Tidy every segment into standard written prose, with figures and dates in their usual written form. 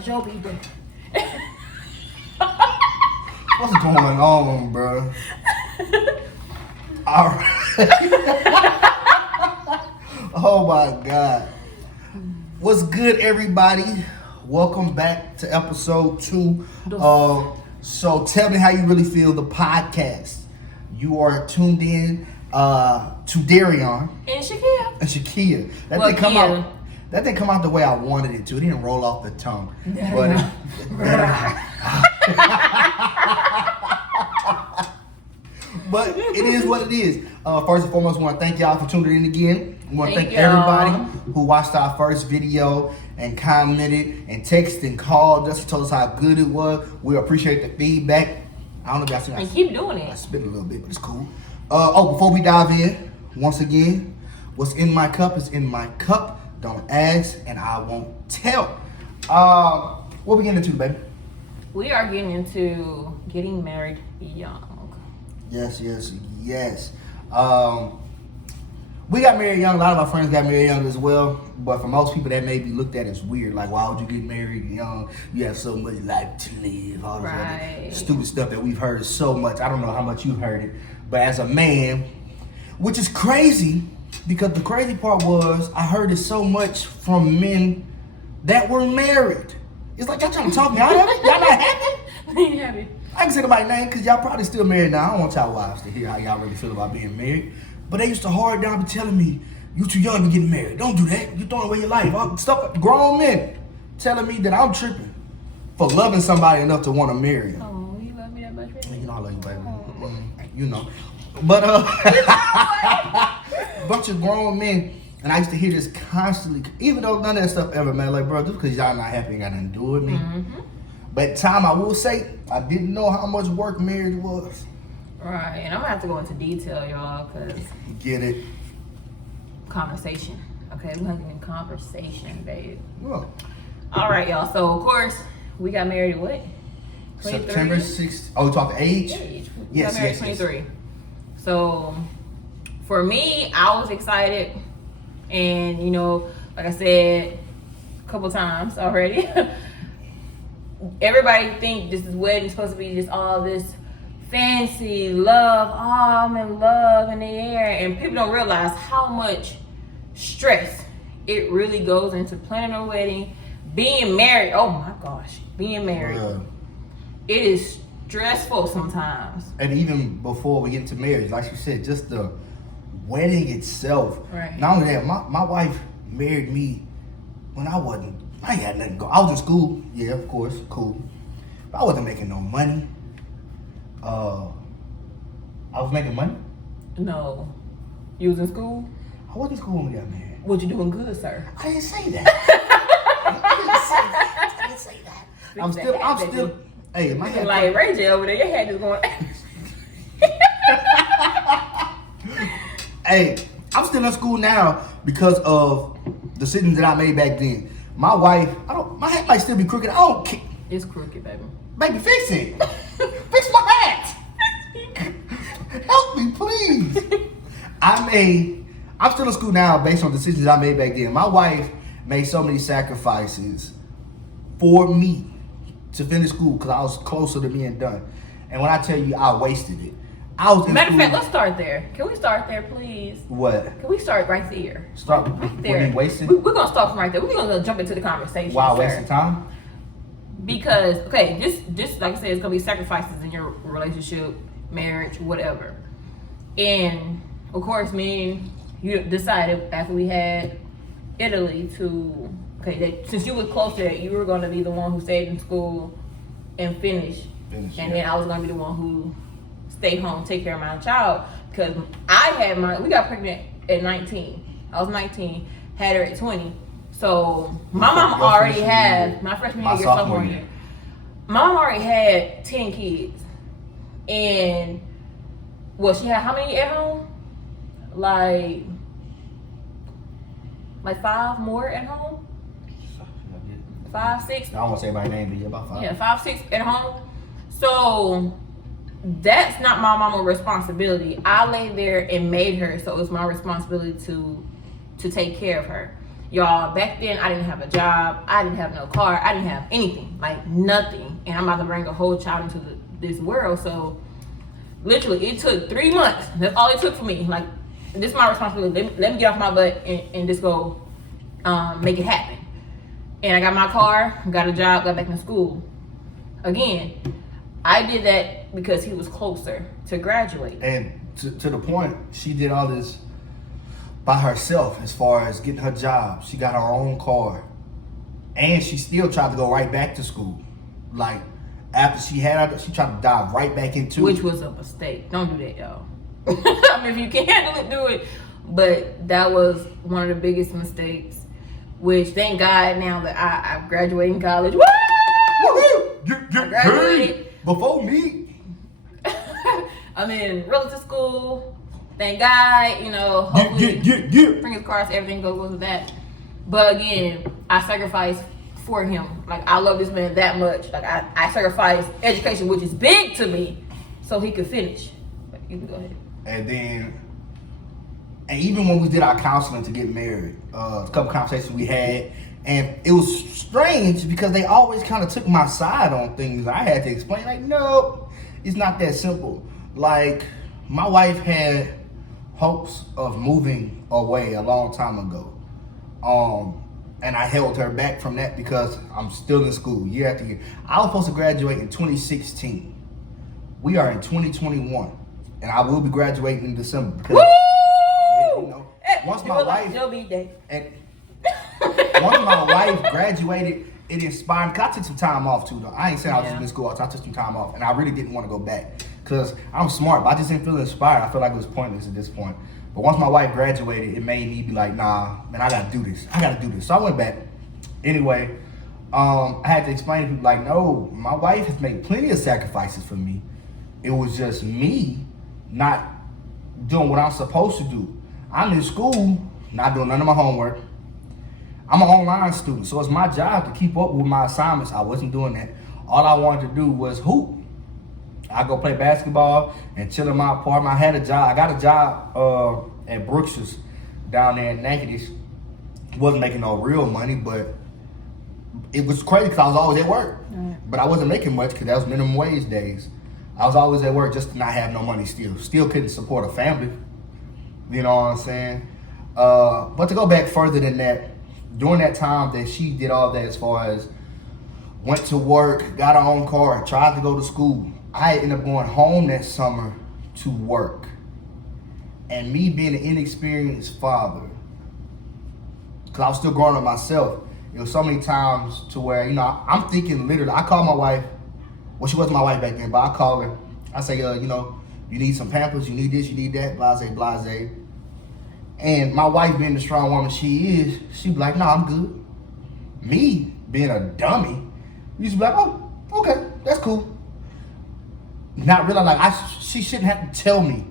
it's your birthday. What's going on, bro? All right. Oh my God. What's good, everybody? Welcome back to episode 2. So tell me how you really feel the podcast. You are tuned in to Darion And Shakia. That didn't come out the way I wanted it to. It didn't roll off the tongue. But it is what it is. First and foremost, I want to thank y'all for tuning in again. I want to thank everybody who watched our first video and commented and texted and called us and told us how good it was. We appreciate the feedback. I don't know if y'all seen And keep doing it. I spit a little bit, but it's cool. Before we dive in, once again, what's in my cup is in my cup. Don't ask, and I won't tell. What we getting into, baby? We are getting into getting married young. Yes. We got married young. A lot of our friends got married young as well. But for most people, that may be looked at as weird. Like, why would you get married young? You have so much life to live. All this other stupid stuff that we've heard so much. I don't know how much you've heard it. But as a man, which is crazy, because the crazy part was I heard it so much from men that were married. It's like y'all trying to talk me out of it. Y'all not happy? Happy. I can say nobody's name because y'all probably still married now. I don't want y'all wives to hear how y'all really feel about being married. But they used to hard down and telling me, you too young to get married. Don't do that. You throwing away your life. All stuff, grown men telling me that I'm tripping for loving somebody enough to want to marry them. Oh, you love me that much, baby? You know I love you, baby. You know. But bunch of grown men, and I used to hear this constantly, even though none of that stuff ever mattered. Like, bro, just because y'all not happy ain't got nothing to do with me. Mm-hmm. But at the time, I will say, I didn't know how much work marriage was. Right, and I'm gonna have to go into detail, y'all, because Get it? conversation. Okay, we're gonna get in conversation, babe. Well, All right, y'all. So of course we got married at what? 23? September 6th. Oh, you talk the age? We got married at 23. So for me, I was excited, and you know, like I said a couple times already, everybody think this wedding is supposed to be just all this fancy love. Oh, I'm in love in the air, and people don't realize how much stress it really goes into planning a wedding, being married. Oh my gosh, being married. It is stressful sometimes. And even before we get into marriage, like you said, just the wedding itself. Right. Not only that, my wife married me when I ain't had nothing going. I was in school, yeah, of course, cool. But I wasn't making no money. I was making money? No. You was in school? I wasn't in school when we got married. What you doing good, sir? I didn't say that. I didn't say that. I'm still, hey, my head. Like Ray J over there, your head is going. Hey, I'm still in school now because of decisions that I made back then. My wife, my hat might still be crooked. I don't care. It's crooked, baby. Baby, fix it. Fix my hat. Help me, please. I'm still in school now based on decisions I made back then. My wife made so many sacrifices for me to finish school because I was closer to being done. And when I tell you I wasted it, I was in Matter of school. fact, let's start there. Can we start there, please? What? Can we start right there? Start right there. What, wasting? We're gonna start from right there. We're gonna jump into the conversation. Wow, sir. wasting time? Because this like I said, it's gonna be sacrifices in your relationship, marriage, whatever. And of course, me and you decided after we had Italy that since you were closer, you were gonna be the one who stayed in school and finish, and then I was gonna be the one who stayed home, take care of my child, because we got pregnant at 19. I was 19, had her at 20. So my mom already had my freshman year, sophomore year. Mom already had 10 kids, and she had how many at home? Like 5 more at home. 5, 6. I don't want to say my name, but yeah, about 5. Yeah, 5, 6 at home. So that's not my mama's responsibility. I laid there and made her, so it's my responsibility to take care of her. Y'all, back then I didn't have a job, I didn't have no car, I didn't have anything, like nothing. And I'm about to bring a whole child into this world. So literally it took 3 months. That's all it took for me. Like, this is my responsibility. Let me get off my butt and just go make it happen. And I got my car, got a job, got back in school. Again, I did that because he was closer to graduate. And to the point, she did all this by herself as far as getting her job. She got her own car. And she still tried to go right back to school. Like, after she tried to dive right back into it. Which was a mistake. Don't do that, y'all. I mean, if you can handle it, do it. But that was one of the biggest mistakes. Which, thank God, now that I graduated college. Woo! I graduated. Before me. I'm in relative school. Thank God, you know, hopefully fingers crossed everything goes well with that. But again, I sacrificed for him. Like, I love this man that much. Like, I sacrificed education, which is big to me, so he could finish. But you can go ahead. And even when we did our counseling to get married, a couple conversations we had, and it was strange because they always kind of took my side on things. I had to explain, like, no, it's not that simple. Like, my wife had hopes of moving away a long time ago. And I held her back from that because I'm still in school year after year. I was supposed to graduate in 2016. We are in 2021, and I will be graduating in December. Because, you know, once my wife graduated, it inspired me. 'Cause I took some time off too, though. I ain't saying I was just in school. I took some time off, and I really didn't want to go back because I'm smart, but I just didn't feel inspired. I feel like it was pointless at this point. But once my wife graduated, it made me be like, nah, man, I gotta do this. So I went back. Anyway, I had to explain to people, like, no, my wife has made plenty of sacrifices for me. It was just me not doing what I'm supposed to do. I'm in school, not doing none of my homework. I'm an online student, so it's my job to keep up with my assignments. I wasn't doing that. All I wanted to do was hoop. I go play basketball and chill in my apartment. I had a job. I got a job at Brooks's down there in Natchitoches. Wasn't making no real money, but it was crazy because I was always at work. But I wasn't making much because that was minimum wage days. I was always at work just to not have no money still. Still couldn't support a family. You know what I'm saying? But to go back further than that, during that time that she did all that as far as went to work, got her own car, tried to go to school, I ended up going home that summer to work. And me being an inexperienced father, because I was still growing up myself, it was so many times to where, you know, I'm thinking literally, I called my wife, well, she wasn't my wife back then, but I called her. I say, you know, you need some Pampers, you need this, you need that, blase. And my wife being the strong woman she is, she'd be like, no, I'm good. Me being a dummy, used to be like, oh, okay, that's cool. Not realizing, like, she shouldn't have to tell me.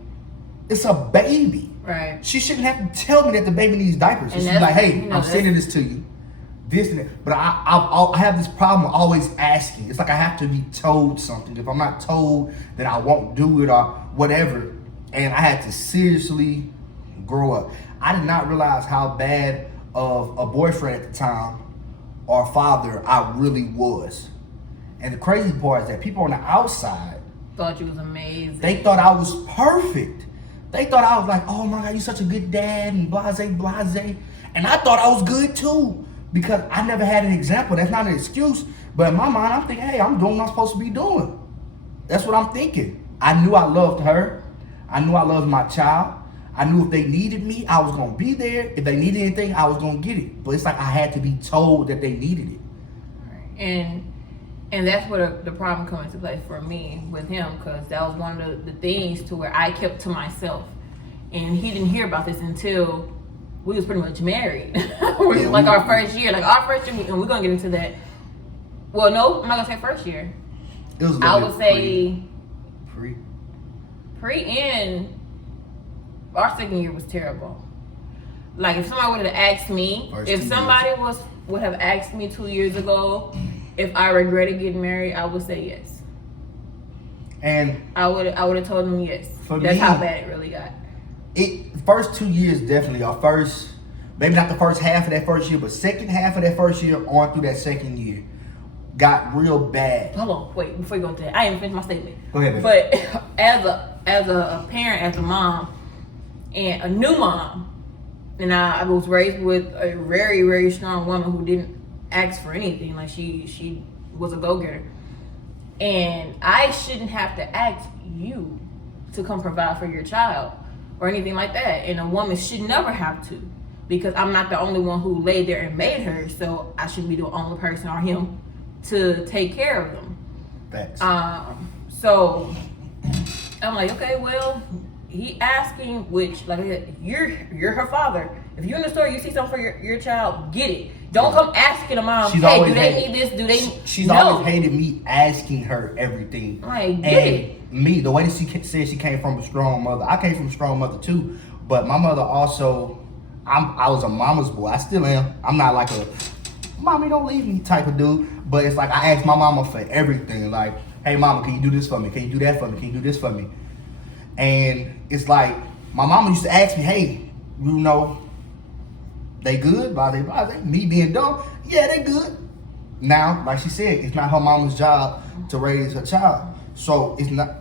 It's a baby. Right. She shouldn't have to tell me that the baby needs diapers. She's like, hey, you know, I'm sending this to you. This and that. But I have this problem always asking. It's like I have to be told something. If I'm not told, then I won't do it or whatever. And I had to seriously grow up. I did not realize how bad of a boyfriend at the time or father I really was. And the crazy part is that people on the outside thought you was amazing. They thought I was perfect. They thought I was like, oh my God, you're such a good dad and blase. And I thought I was good too because I never had an example. That's not an excuse. But in my mind, I'm thinking, hey, I'm doing what I'm supposed to be doing. That's what I'm thinking. I knew I loved her. I knew I loved my child. I knew if they needed me, I was going to be there. If they needed anything, I was going to get it. But it's like I had to be told that they needed it. And that's where the problem comes into play for me with him, because that was one of the things to where I kept to myself. And he didn't hear about this until we was pretty much married. Our first year, and we're going to get into that. Well, no, I'm not going to say first year. It was I would say pre and our second year was terrible. Like, if somebody would have asked me, would have asked me 2 years ago if I regretted getting married, I would say yes. And I would have told them yes. That's how bad it really got. First 2 years, definitely. maybe not the first half of that first year, but second half of that first year on through that second year, got real bad. Hold on, wait, before you go into that, I didn't finish my statement. Go ahead, baby. But as a parent, as a mom, and a new mom, and I was raised with a very, very strong woman who didn't ask for anything. Like she was a go-getter. And I shouldn't have to ask you to come provide for your child or anything like that. And a woman should never have to, because I'm not the only one who laid there and made her, so I should be the only person or him to take care of them. Thanks. So I'm like, okay, well, he asking, which, like I said, you're her father. If you're in the store, you see something for your child, get it. Don't come asking a mom, hey, do they need this? Do they? She's always hated me asking her everything. Like, get it. Me, the way that she said she came from a strong mother, I came from a strong mother too. But my mother also, I was a mama's boy. I still am. I'm not like a mommy don't leave me type of dude. But it's like I ask my mama for everything. Like, hey mama, can you do this for me? Can you do that for me? Can you do this for me? And it's like my mama used to ask me, hey, you know, they good? Blah, blah, blah. Me being dumb, yeah, they good. Now, like she said, it's not her mama's job to raise her child. So it's not,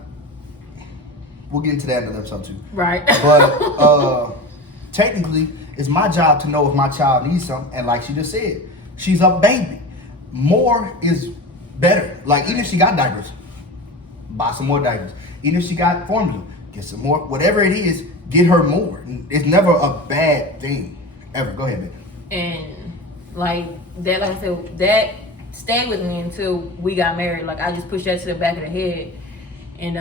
we'll get into that in another episode too. Right. But technically, it's my job to know if my child needs something. And like she just said, she's a baby. More is better. Like even if she got diapers, buy some more diapers. Even if she got formula, get some more. Whatever it is, get her more. It's never a bad thing. Ever. Go ahead, baby. And like I said, that stayed with me until we got married. Like I just pushed that to the back of the head. And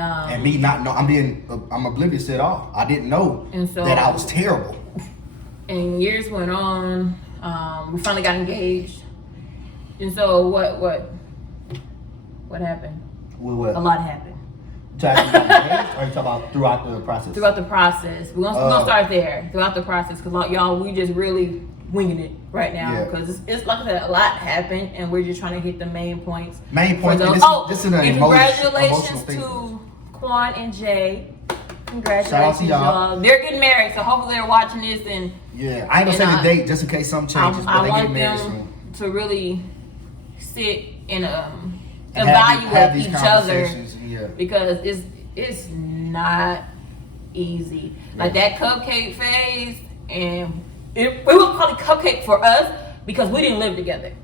me not know, I'm oblivious to it all. I didn't know that I was terrible. And years went on. We finally got engaged. And so what happened? What? A lot happened. Or you talking about throughout the process? Throughout the process. We're gonna start there. Throughout the process. Because y'all, we just really winging it right now. Because it's like I said, a lot happened. And we're just trying to hit the main points. This is an congratulations to Quan and Jay. Congratulations, shout out to y'all. They're getting married. So hopefully they're watching this. And yeah, I ain't gonna say the date just in case something changes. I want them to really sit and evaluate each other. Yeah. Because it's not easy. Yeah. Like that cupcake phase, and it was probably cupcake for us because we didn't live together.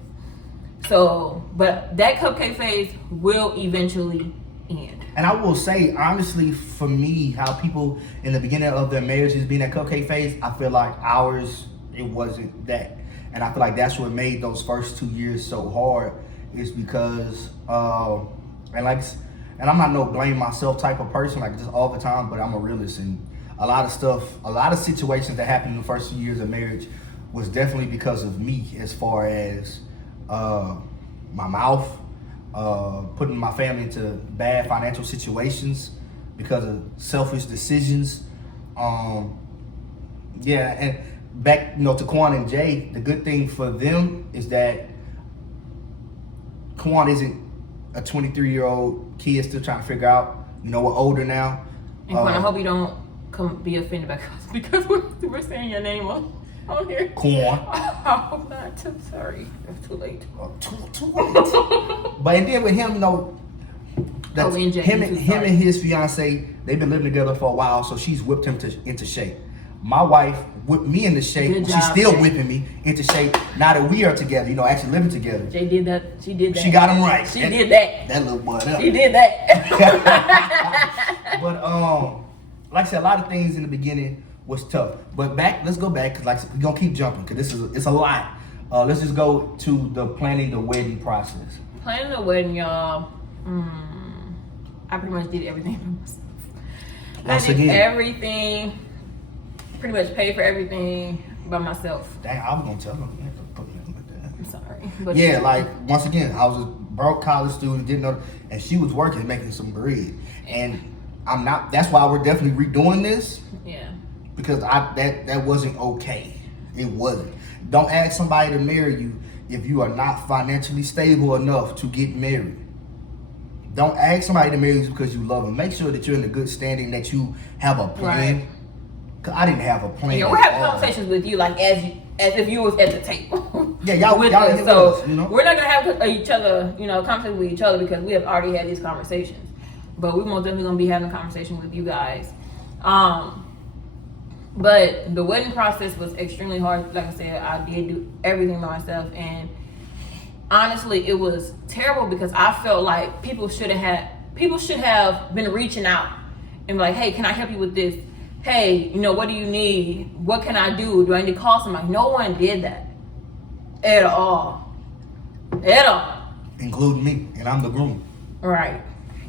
So, but that cupcake phase will eventually end. And I will say, honestly, for me, how people in the beginning of their marriages being that cupcake phase, I feel like ours, it wasn't that. And I feel like that's what made those first 2 years so hard, is because, and I'm not no blame myself type of person, like just all the time, but I'm a realist, and a lot of situations that happened in the first 2 years of marriage was definitely because of me, as far as my mouth, putting my family into bad financial situations because of selfish decisions. And back, to Quan and Jay, the good thing for them is that Quan isn't a 23-year-old kid still trying to figure out, we're older now. And Quan, I hope you don't be offended by us because we're saying your name on here. Quan. I'm not too sorry. It's too late. Too late. But and then with him, him and his fiance, they've been living together for a while, so she's whipped him into shape. My wife whipped me into shape. She's still whipping me into shape now that we are together, actually living together. Jay did that. She did that. She got him right. She did that. That little boy up. She did that. But like I said, a lot of things in the beginning was tough. But let's go back, because we're going to keep jumping, because it's a lot. Let's just go to the planning the wedding process. Planning the wedding, y'all. I pretty much did everything for myself. I did everything. Pretty much paid for everything by myself. Dang, I was gonna tell them. Put me like that. I'm sorry. But yeah, like once again, I was a broke college student, didn't know, and she was working, making some bread. And I'm not. That's why we're definitely redoing this. Yeah. Because that wasn't okay. It wasn't. Don't ask somebody to marry you if you are not financially stable enough to get married. Don't ask somebody to marry you because you love them. Make sure that you're in a good standing, that you have a plan. Right. Cause I didn't have a plan. Yeah, we're having conversations with you like as if you was at the table. Yeah, y'all with us, so you know? we're not gonna have each other, conversations with each other because we have already had these conversations. But we most definitely gonna be having a conversation with you guys. But the wedding process was extremely hard. Like I said, I did do everything by myself, and honestly, it was terrible because I felt like people should have been reaching out and be like, hey, can I help you with this? Hey, what do you need? What can I do? Do I need to call somebody? No one did that at all. At all. Including me, and I'm the groom. Right.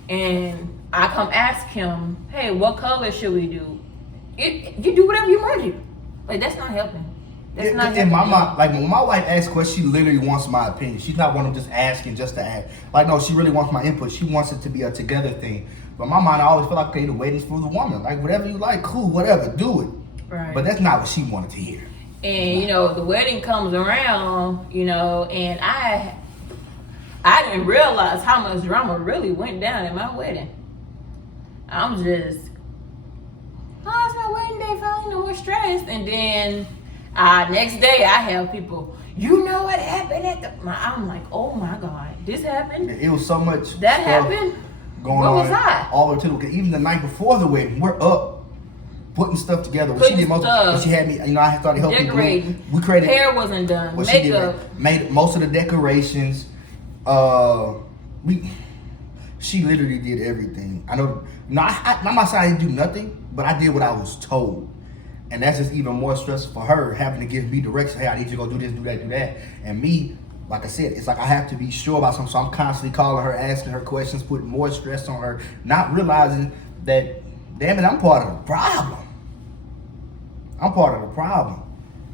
And I come ask him, hey, what color should we do? You do whatever you want to do. Like, that's not helping. That's not helping. In my mind, like when my wife asks questions, she literally wants my opinion. She's not one of them just asking just to ask. Like, no, she really wants my input. She wants it to be a together thing. But in my mind, I always feel like, okay, the wedding's for the woman. Like, whatever you like, cool, whatever, do it. Right. But that's not what she wanted to hear. And, the wedding comes around, and I didn't realize how much drama really went down at my wedding. I'm just, it's my wedding day, finally, no more stress. And then next day, I have people, what happened at I'm like, oh my God, this happened? It was so much that happened? Going Where on was I? all the way to even the night before the wedding, we're up putting stuff together. She had me, I had started helping decorating. We created hair wasn't done. Well, Makeup. She made most of the decorations. She literally did everything. I know. I'm not saying I didn't do nothing, but I did what I was told, and that's just even more stressful for her, having to give me direction. Hey, I need you to go do this, do that, do that, and me. Like I said, it's like I have to be sure about something, so I'm constantly calling her, asking her questions, putting more stress on her, not realizing that, damn it, I'm part of the problem. I'm part of the problem.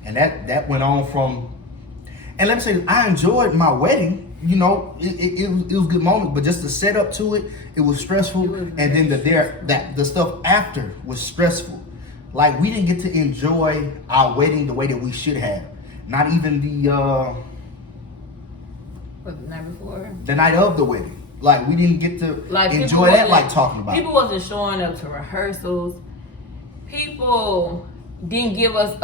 And that went on from, and let me say, I enjoyed my wedding. It was a good moment, but just the setup to it, it was stressful. And then the stuff after was stressful. Like, we didn't get to enjoy our wedding the way that we should have. Not even the night before? The night of the wedding. Like, we didn't get to enjoy that like talking about. People wasn't showing up to rehearsals. People didn't give us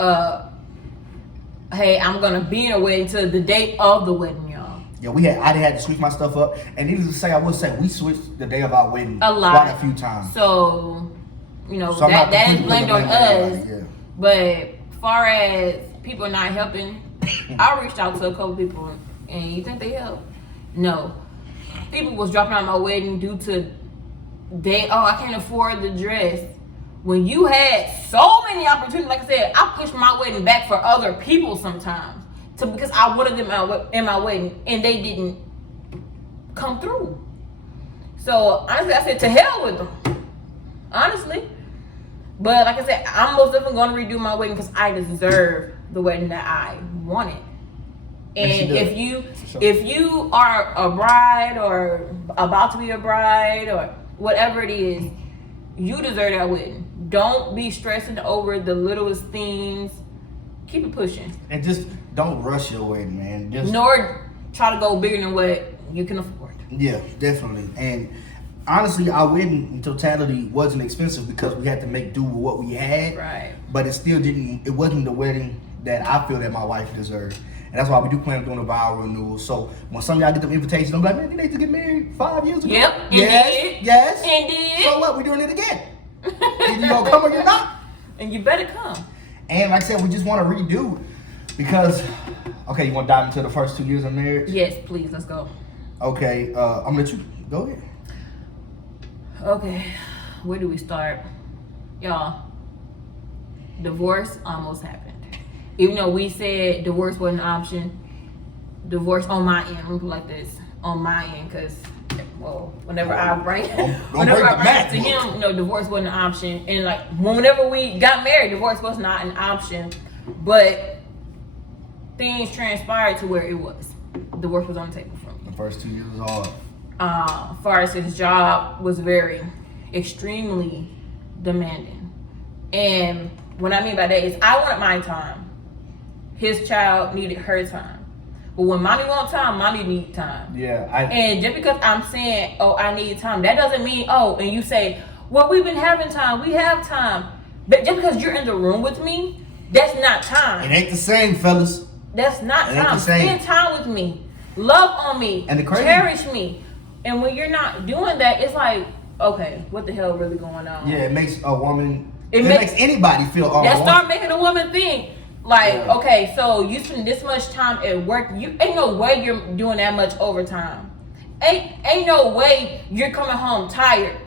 hey, I'm gonna be in a wedding to the date of the wedding, y'all. Yeah, I had to switch my stuff up. And needless to say, I would say we switched the day of our wedding quite a few times. So, that is blamed on us. Yeah. But far as people not helping, I reached out to a couple people. And you think they help? No. People was dropping out my wedding due to I can't afford the dress. When you had so many opportunities, like I said, I pushed my wedding back for other people sometimes because I wanted them in my wedding and they didn't come through. So honestly, I said to hell with them. Honestly. But like I said, I'm most definitely going to redo my wedding because I deserve the wedding that I wanted. And if you are a bride or about to be a bride or whatever it is, you deserve that wedding. Don't be stressing over the littlest things. Keep it pushing. And just don't rush your wedding, man. Nor try to go bigger than what you can afford. Yeah, definitely. And honestly, our wedding in totality wasn't expensive because we had to make do with what we had. Right. But it wasn't the wedding that I feel that my wife deserved. And that's why we do plan on doing a vow renewal. So when some of y'all get them invitations, I'm like, man, you need to get married 5 years ago. Yep. Yes. Indeed. So what? We're doing it again. Either you gonna come or you're not. And you better come. And like I said, we just want to redo because, okay, you want to dive into the first 2 years of marriage? Yes, please. Let's go. Okay. I'm gonna let you go ahead. Okay. Where do we start? Y'all, divorce almost happened. Even though we said divorce wasn't an option, divorce on my end, we put like this, on my end, because, whenever I write to him, divorce wasn't an option. And like, whenever we got married, divorce was not an option. But things transpired to where it was. Divorce was on the table for me. The first 2 years was hard. Far as his job was extremely demanding. And what I mean by that is I wanted my time. His child needed her time. But when mommy wants time, mommy needs time. Yeah. And just because I'm saying, I need time, that doesn't mean, and you say, well, we've been having time. We have time. But just because you're in the room with me, that's not time. It ain't the same, fellas. That's not It ain't time. the same. Spend time with me. Love on me. And the crazy- cherish me. And when you're not doing that, it's like, okay, what the hell really going on? Yeah, it makes a woman. It It makes anybody feel That unwanted. start making a woman think. Like, Yeah. okay, so you spend this much time at work. You ain't no way you're doing that much overtime. Ain't no way you're coming home tired.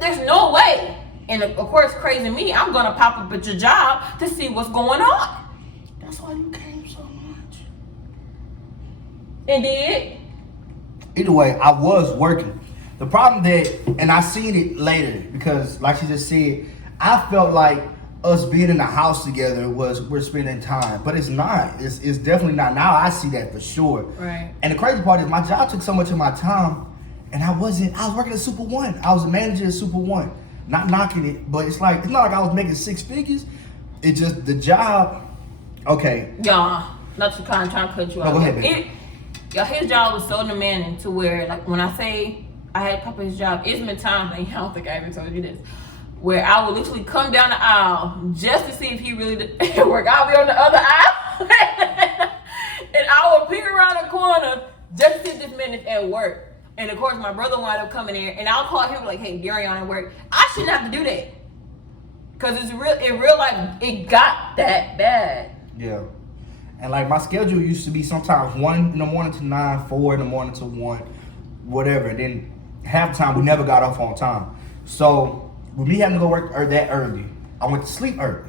There's no way. And of course, crazy me, I'm gonna pop up at your job to see what's going on. That's why you came so much. And did. Either way, I was working. The problem and I seen it later because, like she just said, I felt like us being in the house together we're spending time, but it's not. It's definitely not. Now I see that for sure. Right. And the crazy part is my job took so much of my time, and I was working at Super One. I was a manager at Super One. Not knocking it, but it's not like I was making 6 figures. It just the job. Okay. Y'all, not to trying to cut you No, off. go ahead, baby. His job was so demanding to where, like, when I say I had to pop his job, it's been times, and I don't think I ever told you this, where I would literally come down the aisle just to see if he really did work. I'll be on the other aisle, and I would peek around the corner just to see this man is at work. And of course, my brother wound up coming in, and I'll call him like, "Hey, Darion at work." I shouldn't have to do that, cause in real life, it got that bad. Yeah. And like my schedule used to be sometimes 1 in the morning to 9, 4 in the morning to 1, whatever. And then half the time we never got off on time. So with me having to go work that early, I went to sleep early.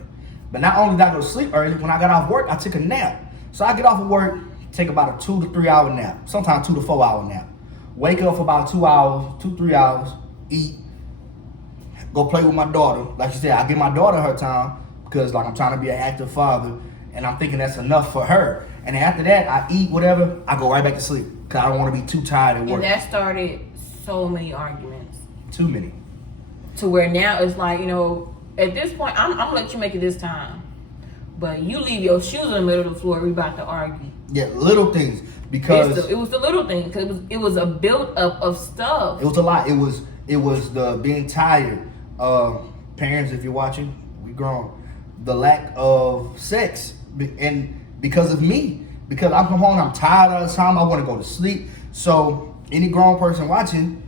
But not only did I go to sleep early, when I got off work, I took a nap. So I get off of work, take about a 2 to 3 hour nap, sometimes 2 to 4 hour nap. Wake up for about 2 hours, 2-3 hours, eat, go play with my daughter. Like you said, I give my daughter her time because like I'm trying to be an active father. And I'm thinking that's enough for her. And then after that, I eat whatever, I go right back to sleep. Because I don't want to be too tired at work. And that started so many arguments. Too many. To where now it's like, at this point, I'm going to let you make it this time. But you leave your shoes in the middle of the floor, we about to argue. Yeah, little things. Because it was the little thing. Because it was a build up of stuff. it was a lot. It was the being tired. Parents, if you're watching, we grown. The lack of sex. And because of me, because I come home, I'm tired all the time. I want to go to sleep. So any grown person watching,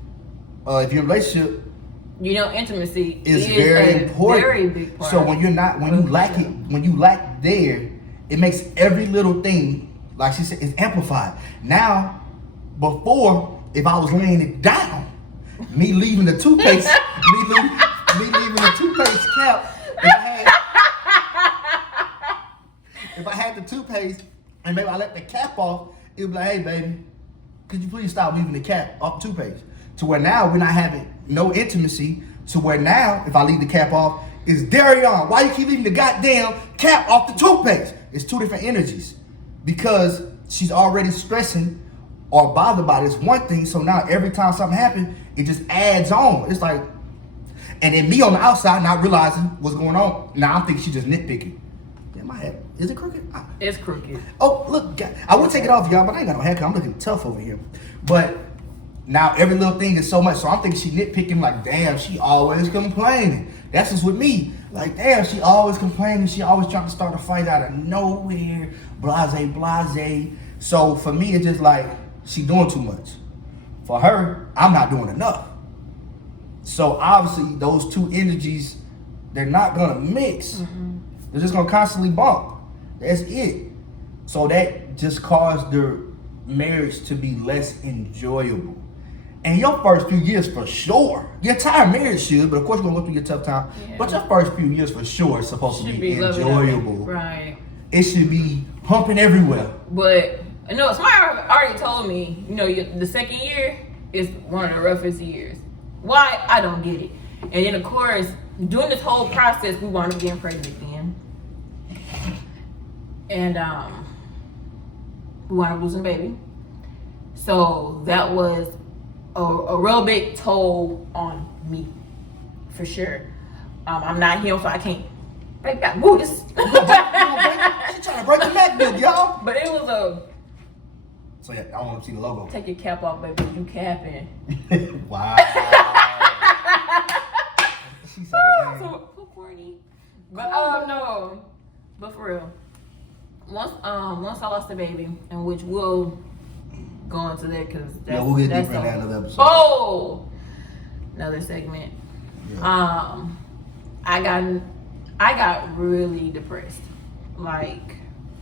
if you're in a relationship, intimacy is very important. Very big part. So when you lack there, it makes every little thing, like she said, is amplified. Now, before, if I was laying it down, me leaving the toothpaste, me leaving the toothpaste cap. If I had the toothpaste and maybe I let the cap off, it would be like, hey, baby, could you please stop leaving the cap off the toothpaste? To where now we're not having no intimacy. To where now, if I leave the cap off, it's Darion. Why you keep leaving the goddamn cap off the toothpaste? It's two different energies. Because she's already stressing or bothered by this one thing. So now every time something happens, it just adds on. It's like, and then me on the outside not realizing what's going on. Now I'm thinking she's just nitpicking. Yeah, my head. Is it crooked? It's crooked. Oh, look, I would take it off, y'all, but I ain't got no haircut. I'm looking tough over here. But now every little thing is so much. So I'm thinking she nitpicking like, damn, she always complaining. That's just with me. Like, damn, she always complaining. She always trying to start a fight out of nowhere. Blase. So for me, it's just like, she doing too much. For her, I'm not doing enough. So obviously, those two energies, they're not gonna mix. Mm-hmm. They're just gonna constantly bump. That's it. So that just caused their marriage to be less enjoyable. And your first few years for sure. Your entire marriage should, but of course you're gonna go through your tough time. Yeah. But your first few years for sure is supposed to be enjoyable. Right. It should be pumping everywhere. But somebody already told me, the second year is one of the roughest years. Why? I don't get it. And then of course, during this whole process, we wound up getting pregnant again. And we wound up losing a baby. So that was a real big toll on me, for sure. I'm not him, so I can't break that. Woo, this. She trying to break the MacBook, y'all. But it was a. So yeah, I want to see the logo. Take your cap off, baby. You capping. Wow. She's so corny. But no. But for real. Once I lost the baby, and which we'll go into that because we'll get deeper in that another episode. Oh, another segment. Yeah. I got really depressed, like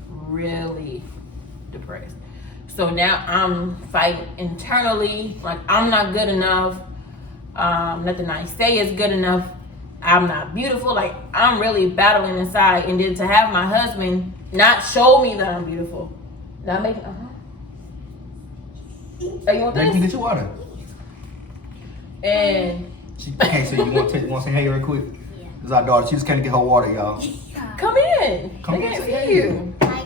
really depressed. So now I'm fighting internally, like I'm not good enough. Nothing I say is good enough. I'm not beautiful. Like I'm really battling inside, and then to have my husband not show me that I'm beautiful. Not making. Oh, you want Let this? me get your water. And Okay, so you want to say hey real quick? Yeah. This is our daughter. She just can't get her water, y'all. come in. Come They in, can't say see you. Hi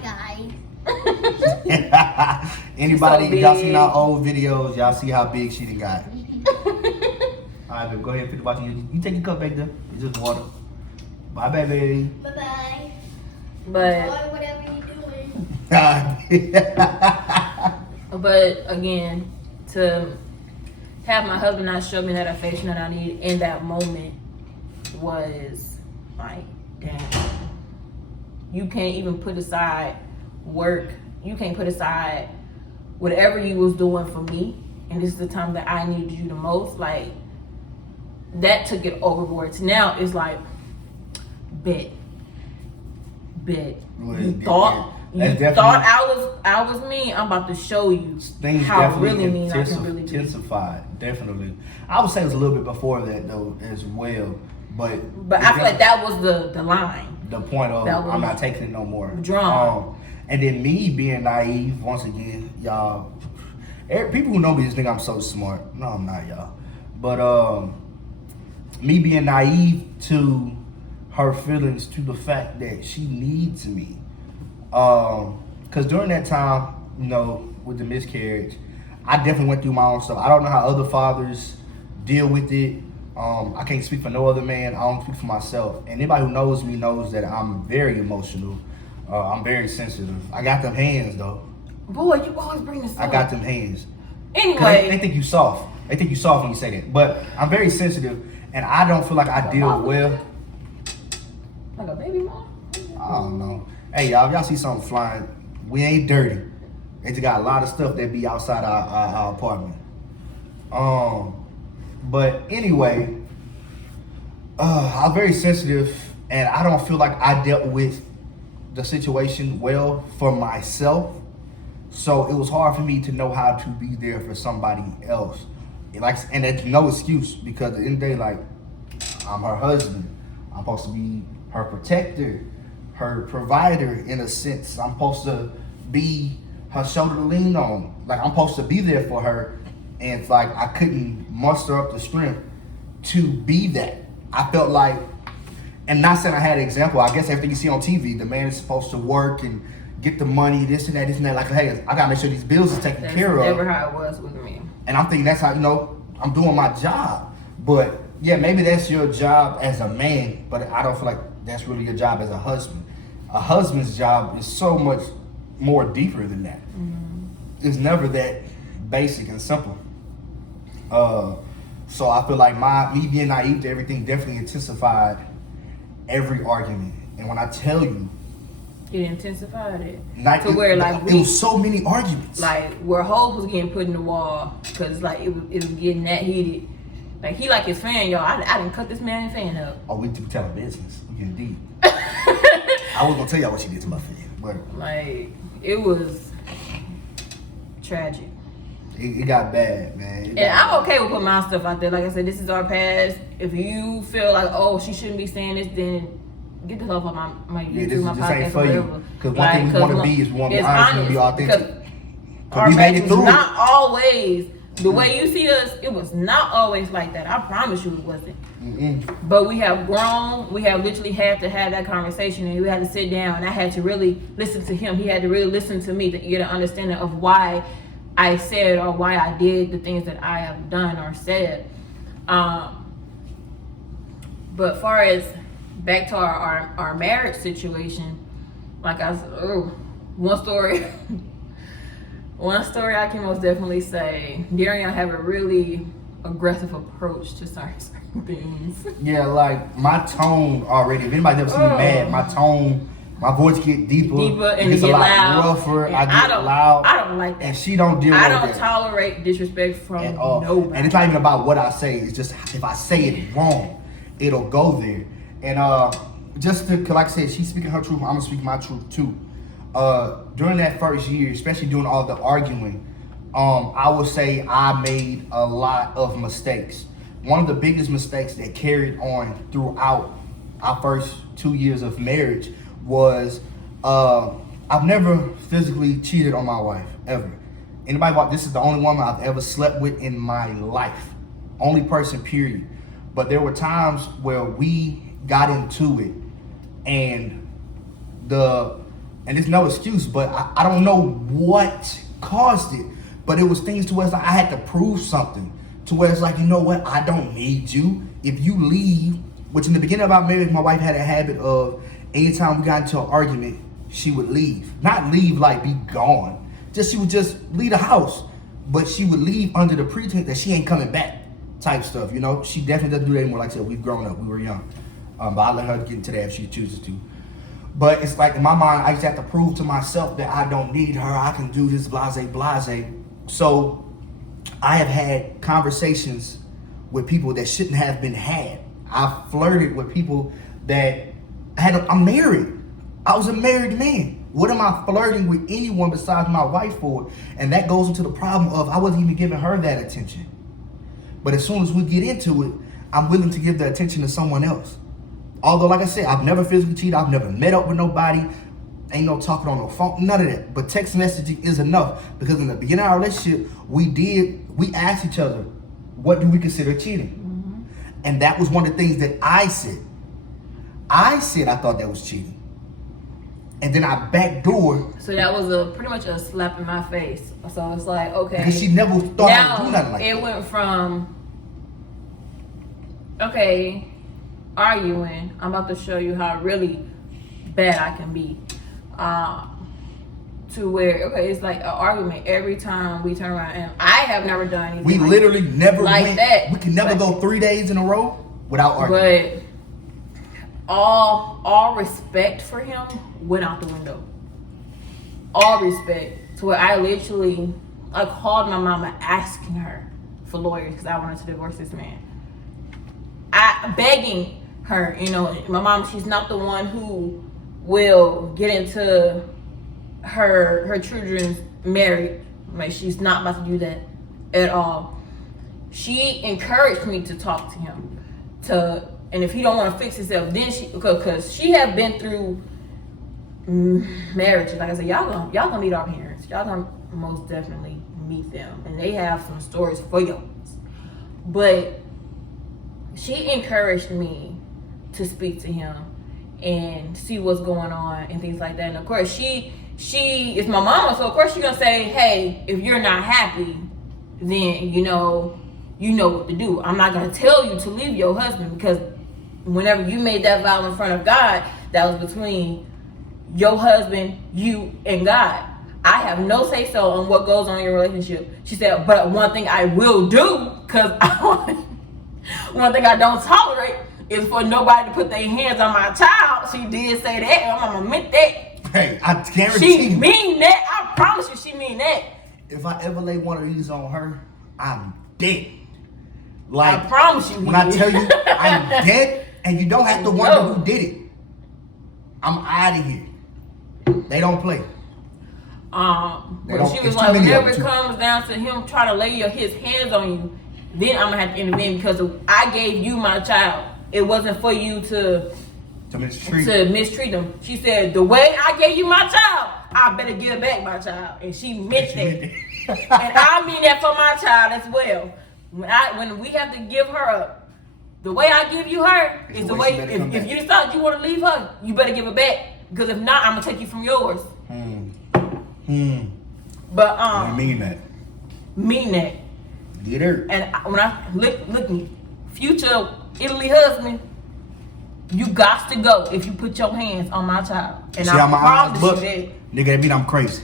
guys. Anybody So y'all seen big. our old videos? Y'all see how big she done got. All right, baby, go ahead and finish watching. You take your cup back there. It's just water. Bye, baby. Bye bye. But Enjoy whatever you're doing. But again, to have my husband not show me that affection that I need in that moment was like, damn. You can't even put aside work. You can't put aside whatever you was doing for me. And this is the time that I needed you the most. Like, that took it overboard. So now it's like, bet. Well, You yeah, thought that's you definitely- thought I was mean. I'm about to show you Things how definitely really mean I can really be. intensified. Definitely. I would say it was a little bit before that though as well. But But I feel like that was the line. the point of that was I'm not taking it no more. drawn. And then me being naive once again, y'all. People who know me just think I'm so smart. No, I'm not, y'all. But me being naive to her feelings, to the fact that she needs me. Because during that time, you know, with the miscarriage, I definitely went through my own stuff. I don't know how other fathers deal with it. I can't speak for no other man. I don't speak for myself. And anybody who knows me knows that I'm very emotional. I'm very sensitive. I got them hands though. Boy, you always bring this I up. got them hands. 'Cause Anyway, they think you soft. They think you soft when you say that. But I'm very sensitive, and I don't feel like I deal well. like a baby mom. I don't know. Hey y'all, if y'all see something flying, we ain't dirty. They just got a lot of stuff that be outside our apartment. But anyway, I'm very sensitive, and I don't feel like I dealt with the situation well for myself. So it was hard for me to know how to be there for somebody else. And it's no excuse because at the end of the day, like, I'm her husband. I'm supposed to be her protector, her provider in a sense. I'm supposed to be her shoulder to lean on. Like, I'm supposed to be there for her. And it's like I couldn't muster up the strength to be that. I felt like, and not saying I had an example, I guess everything you see on TV, the man is supposed to work and get the money, this and that. Like, hey, I gotta make sure these bills are taken That's care of. never how it was with me. And I'm thinking that's how, I'm doing my job. But yeah, maybe that's your job as a man, but I don't feel like that's really your job as a husband. A husband's job is so much more deeper than that. Mm-hmm. It's never that basic and simple. So I feel like me being naive to everything definitely intensified every argument. And when I tell you, It intensified it. like, To where, like, it was so many arguments. Like, where holes was getting put in the wall because, like, it was getting that heated. Like, he like his fan, y'all. I didn't cut this man his fan up. Oh, we telling business. We getting deep. I was gonna tell y'all what she did to my fan, but Like, it was tragic. it got bad, man. And I'm okay with putting my stuff out there. Like I said, this is our past. If you feel like, oh, she shouldn't be saying this, then get the hell off my Yeah, YouTube, my this podcast, ain't for you. whatever. Because one thing we want to be is we want to be it's honest and be authentic. because But our we made match it was through. not always the way you see us. It was not always like that. I promise you it wasn't. Mm-mm. But we have grown. We have literally had to have that conversation, and we had to sit down. And I had to really listen to him. He had to really listen to me to get an understanding of why I said or why I did the things that I have done or said. But far as back to our marriage situation, like I said, one story I can most definitely say, Darian have a really aggressive approach to certain things. Yeah, like my tone already. If anybody's ever seen me mad, my tone, my voice get deeper. And it's it a get lot loud. rougher. And I get loud. I don't like that. And she don't deal I with don't that tolerate disrespect from at all. nobody. And it's not even about what I say. It's just if I say it wrong, it'll go there. And just to, like I said, she's speaking her truth. I'm gonna speak my truth too. During that first year, especially doing all the arguing, I would say I made a lot of mistakes. One of the biggest mistakes that carried on throughout our first 2 years of marriage was I've never physically cheated on my wife, ever. Anybody about this is the only woman I've ever slept with in my life. Only person, period. But there were times where we got into it and there's no excuse, but I don't know what caused it, but it was things to where it's like I had to prove something. To where it's like, you know what, I don't need you. If you leave, which in the beginning of our marriage, my wife had a habit of anytime we got into an argument, she would leave. Not leave like be gone. She would just leave the house. But she would leave under the pretense that she ain't coming back type stuff, you know? She definitely doesn't do that anymore. Like I said, we've grown up, we were young. But I'll let her get into that if she chooses to. But it's like in my mind, I just have to prove to myself that I don't need her. I can do this, blase, blase. So I have had conversations with people that shouldn't have been had. I flirted with people that I'm married. I was a married man. What am I flirting with anyone besides my wife for? And that goes into the problem of I wasn't even giving her that attention. But as soon as we get into it, I'm willing to give the attention to someone else. Although, like I said, I've never physically cheated. I've never met up with nobody. Ain't no talking on no phone, none of that. But text messaging is enough because in the beginning of our relationship, we asked each other, what do we consider cheating? Mm-hmm. And that was one of the things that I said. I thought that was cheating. And then I backdoored. So that was pretty much a slap in my face. So it's like, okay. Because she never thought I would do nothing like that. It went from, okay, arguing, I'm about to show you how really bad I can be. To where, okay, it's like an argument every time we turn around, and I have never done anything. We literally never like that. We can never go 3 days in a row without arguing. But all respect for him went out the window. All respect. To where I literally, I called my mama asking her for lawyers because I wanted to divorce this man. Begging her, you know, my mom, she's not the one who will get into her children's marriage. Like, she's not about to do that at all. She encouraged me to talk to him, and if he don't want to fix himself, then because she have been through marriages. Like I said, y'all gonna meet our parents. Y'all gonna most definitely meet them, and they have some stories for you. But she encouraged me to speak to him and see what's going on and things like that. And of course, she is my mama, so of course she's gonna say, hey, if you're not happy, then you know what to do. I'm not gonna tell you to leave your husband, because whenever you made that vow in front of God, that was between your husband, you, and God. I have no say so on what goes on in your relationship. She said, but one thing I will do, because one thing I don't tolerate is for nobody to put their hands on my child. She did say that, and my mama meant that. Hey, I guarantee She mean that. I promise you, she mean that. If I ever lay one of these on her, I'm dead. Like, I promise you. When I tell you I'm dead, and you don't have to wonder who did it. I'm out of here. They don't play. But she was like, whenever it comes down to him trying to lay his hands on you, then I'm gonna have to intervene, because I gave you my child. It wasn't for you to mistreat them. She said, the way I gave you my child, I better give back my child. And she meant that. And I mean that for my child as well. When we have to give her up, the way I give you her is the way, if you decide you want to leave her, you better give her back. Because if not, I'm going to take you from yours. But I mean that. Mean that. Get her. And when I look me, future Italy husband, you got to go if you put your hands on my child. And see, I promise you that. Nigga, that mean I'm crazy.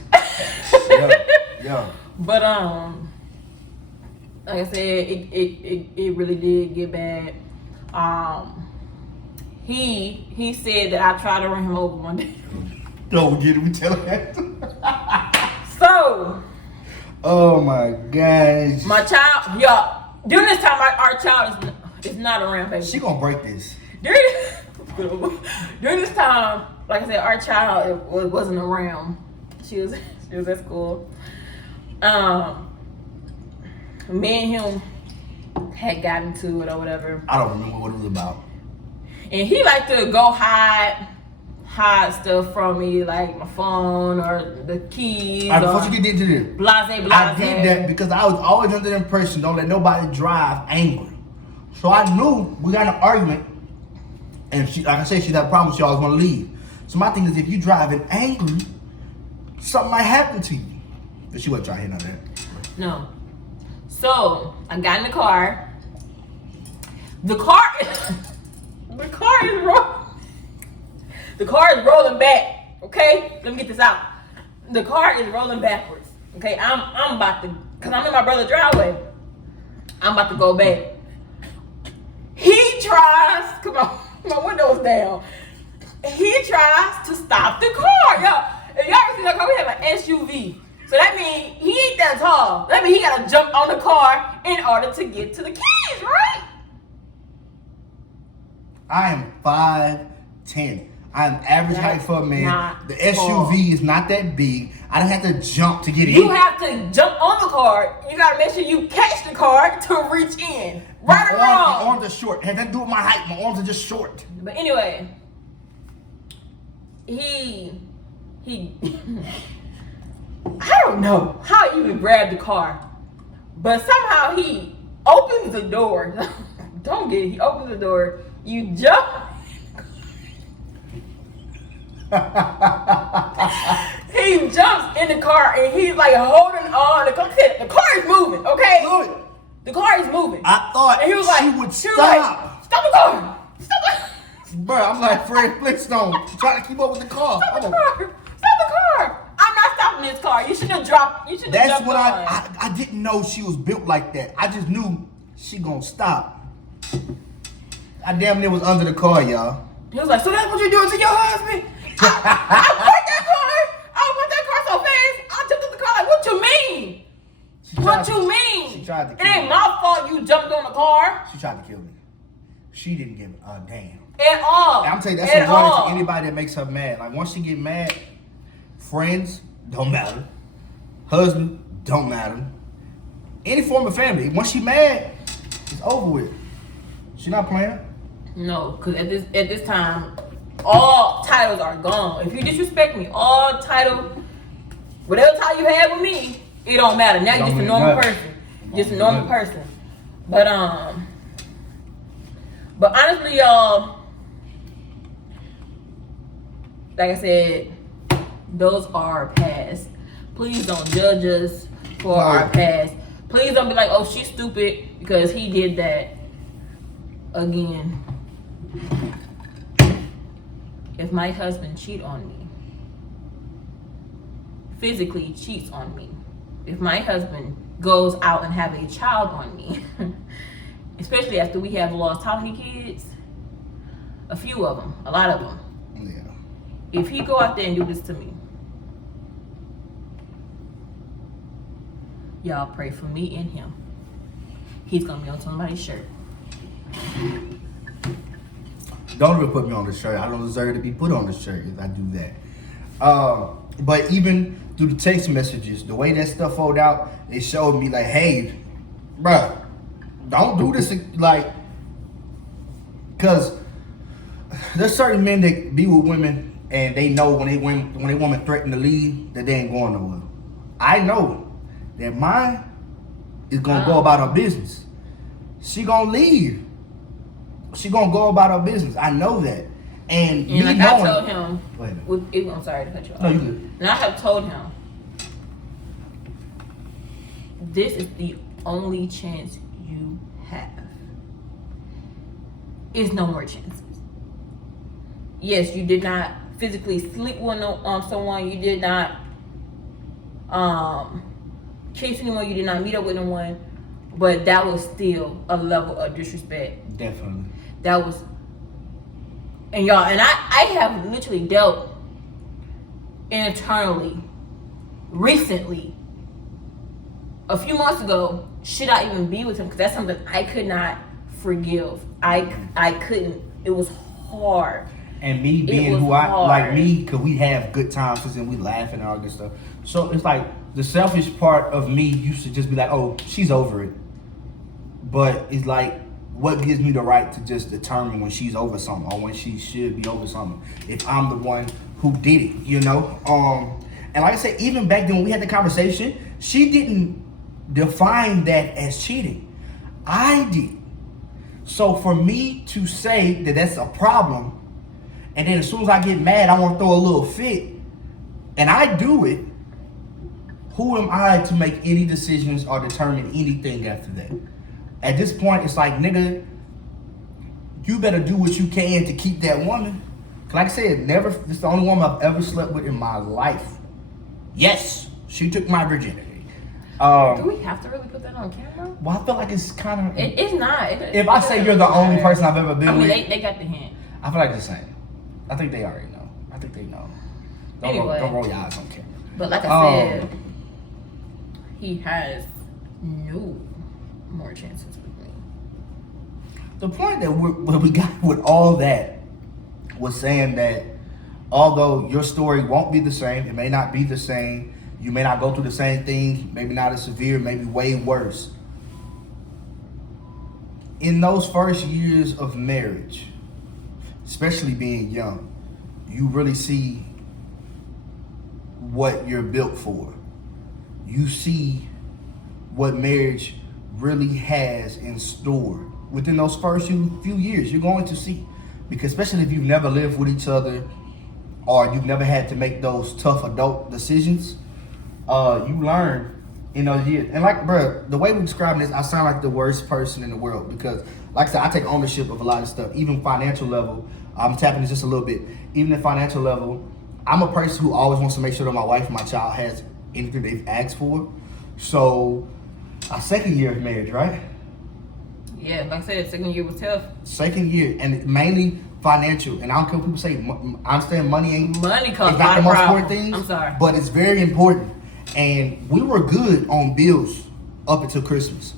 Yeah. But like I said, it really did get bad. He said that I tried to run him over one day. Don't get it. We tell that. So, oh my gosh. my child, y'all, during this time, our child is not around, baby. She gonna break this. During this time, like I said, our child wasn't around. She was at school. Me and him had gotten to it or whatever. I don't remember what it was about. And he liked to go hide stuff from me, like my phone or the keys. All right, before you get into this, blase. I did that because I was always under the impression don't let nobody drive angry. So I knew we got in an argument, and she, like I said, she had a problem. She always want to leave. So my thing is, if you driving angry, something might happen to you. But she wasn't trying to hit none of that. No. So I got in the car. The car is rolling back. Okay, let me get this out. The car is rolling backwards. Okay, I'm about to, cause I'm in my brother's driveway. I'm about to go back. He tries. Come on, my window's down. He tries to stop the car. Y'all, if y'all ever seen that car, we have an SUV. So that means he ain't that tall. That means he gotta jump on the car in order to get to the keys, right? I am 5'10". I'm average height for a man. Not The SUV is not that big. I don't have to jump to get in. You have to jump on the car. You gotta make sure you catch the car to reach in. Right or My wrong? arms are short. It had nothing to do with my height. My arms are just short. But anyway, he I don't know how he even grabbed the car, but somehow he opens the door. Don't get it. He opens the door. You jump. He jumps in the car and he's like holding on. The car is moving. Okay, Look, the car is moving. I thought And he was like, she would she was like, stop. stop the car. Stop the car. Bro, I'm like Fred Flintstone trying to keep up with the car. Stop the car! Stop the car! I'm not stopping this car. You should have dropped. You should have That's jumped what on. I didn't know she was built like that. I just knew she gonna stop. I damn near was under the car, y'all. He was like, so that's what you're doing to your husband? I put that car so fast. I jumped in the car like, what you mean? What you mean? She tried to It kill ain't me. my fault you jumped on the car She tried to kill me. She didn't give a damn. at all. And I'm telling you, that's at a warning all. to anybody that makes her mad. Like once she get mad, friends don't matter. Husband don't matter. Any form of family. Once she mad, it's over with. She not playing. No, because at this time, all titles are gone. If you disrespect me, all title, whatever title you had with me, it don't matter. Now you're just a normal person. Just a normal person. But honestly, y'all, like I said, those are past. Please don't judge us for our past. Please don't be like, oh, she's stupid because he did that again. If my husband cheat on me, physically cheats on me, if my husband goes out and have a child on me, especially after we have lost how many kids? A few of them, a lot of them. Yeah. If he go out there and do this to me, y'all pray for me and him. He's gonna be on somebody's shirt. Don't even put me on the shirt. I don't deserve to be put on the shirt if I do that. But even through the text messages, the way that stuff folded out, it showed me like, hey, bruh, don't do this. Like, because there's certain men that be with women and they know when a woman threaten to leave that they ain't going nowhere. I know that mine is gonna go about her business. She gonna leave. She gonna go about her business. I know that. And me like knowing, I told him, wait a minute. I'm sorry to cut you off. No, you good. And I have told him, this is the only chance you have. It's no more chances. Yes, you did not physically sleep with someone. You did not kiss anyone. You did not meet up with anyone. But that was still a level of disrespect. Definitely. That was, and y'all, and I have literally dealt internally, recently, a few months ago, should I even be with him? Because that's something I could not forgive. I couldn't. It was hard. And me being who I like me, cause we have good times and we laugh and all this stuff. So it's like the selfish part of me used to just be like, oh, she's over it. But it's like, what gives me the right to just determine when she's over something or when she should be over something? If I'm the one who did it, you know? And like I said, even back then when we had the conversation, she didn't define that as cheating. I did. So for me to say that that's a problem, and then as soon as I get mad, I want to throw a little fit, and I do it, who am I to make any decisions or determine anything after that? At this point, it's like, nigga, you better do what you can to keep that woman. Like I said, this is the only woman I've ever slept with in my life. Yes, she took my virginity. Do we have to really put that on camera? Well, I feel like it's kind of... It's not. If I say you're the only person I've ever been with... they got the hint. I feel like it's the same. I think they already know. I think they know. Don't roll your eyes on camera. But like I said, he has no more chances with me. The point that we got with all that was saying that although your story won't be the same, it may not be the same, you may not go through the same thing, maybe not as severe, maybe way worse. In those first years of marriage, especially being young, you really see what you're built for. You see what marriage really has in store. Within those first few years, you're going to see. Because especially if you've never lived with each other or you've never had to make those tough adult decisions, you learn in those years. And like, bro, the way we describe this, I sound like the worst person in the world because, like I said, I take ownership of a lot of stuff. Even financial level, I'm tapping this just a little bit. Even at financial level, I'm a person who always wants to make sure that my wife and my child has anything they've asked for. So, our second year of marriage, right? Yeah, like I said, second year was tough. Second year, and mainly financial. And I don't care what people say. I understand money ain't money costs not the most important thing. thing. I'm sorry, but it's very important. And we were good on bills up until Christmas.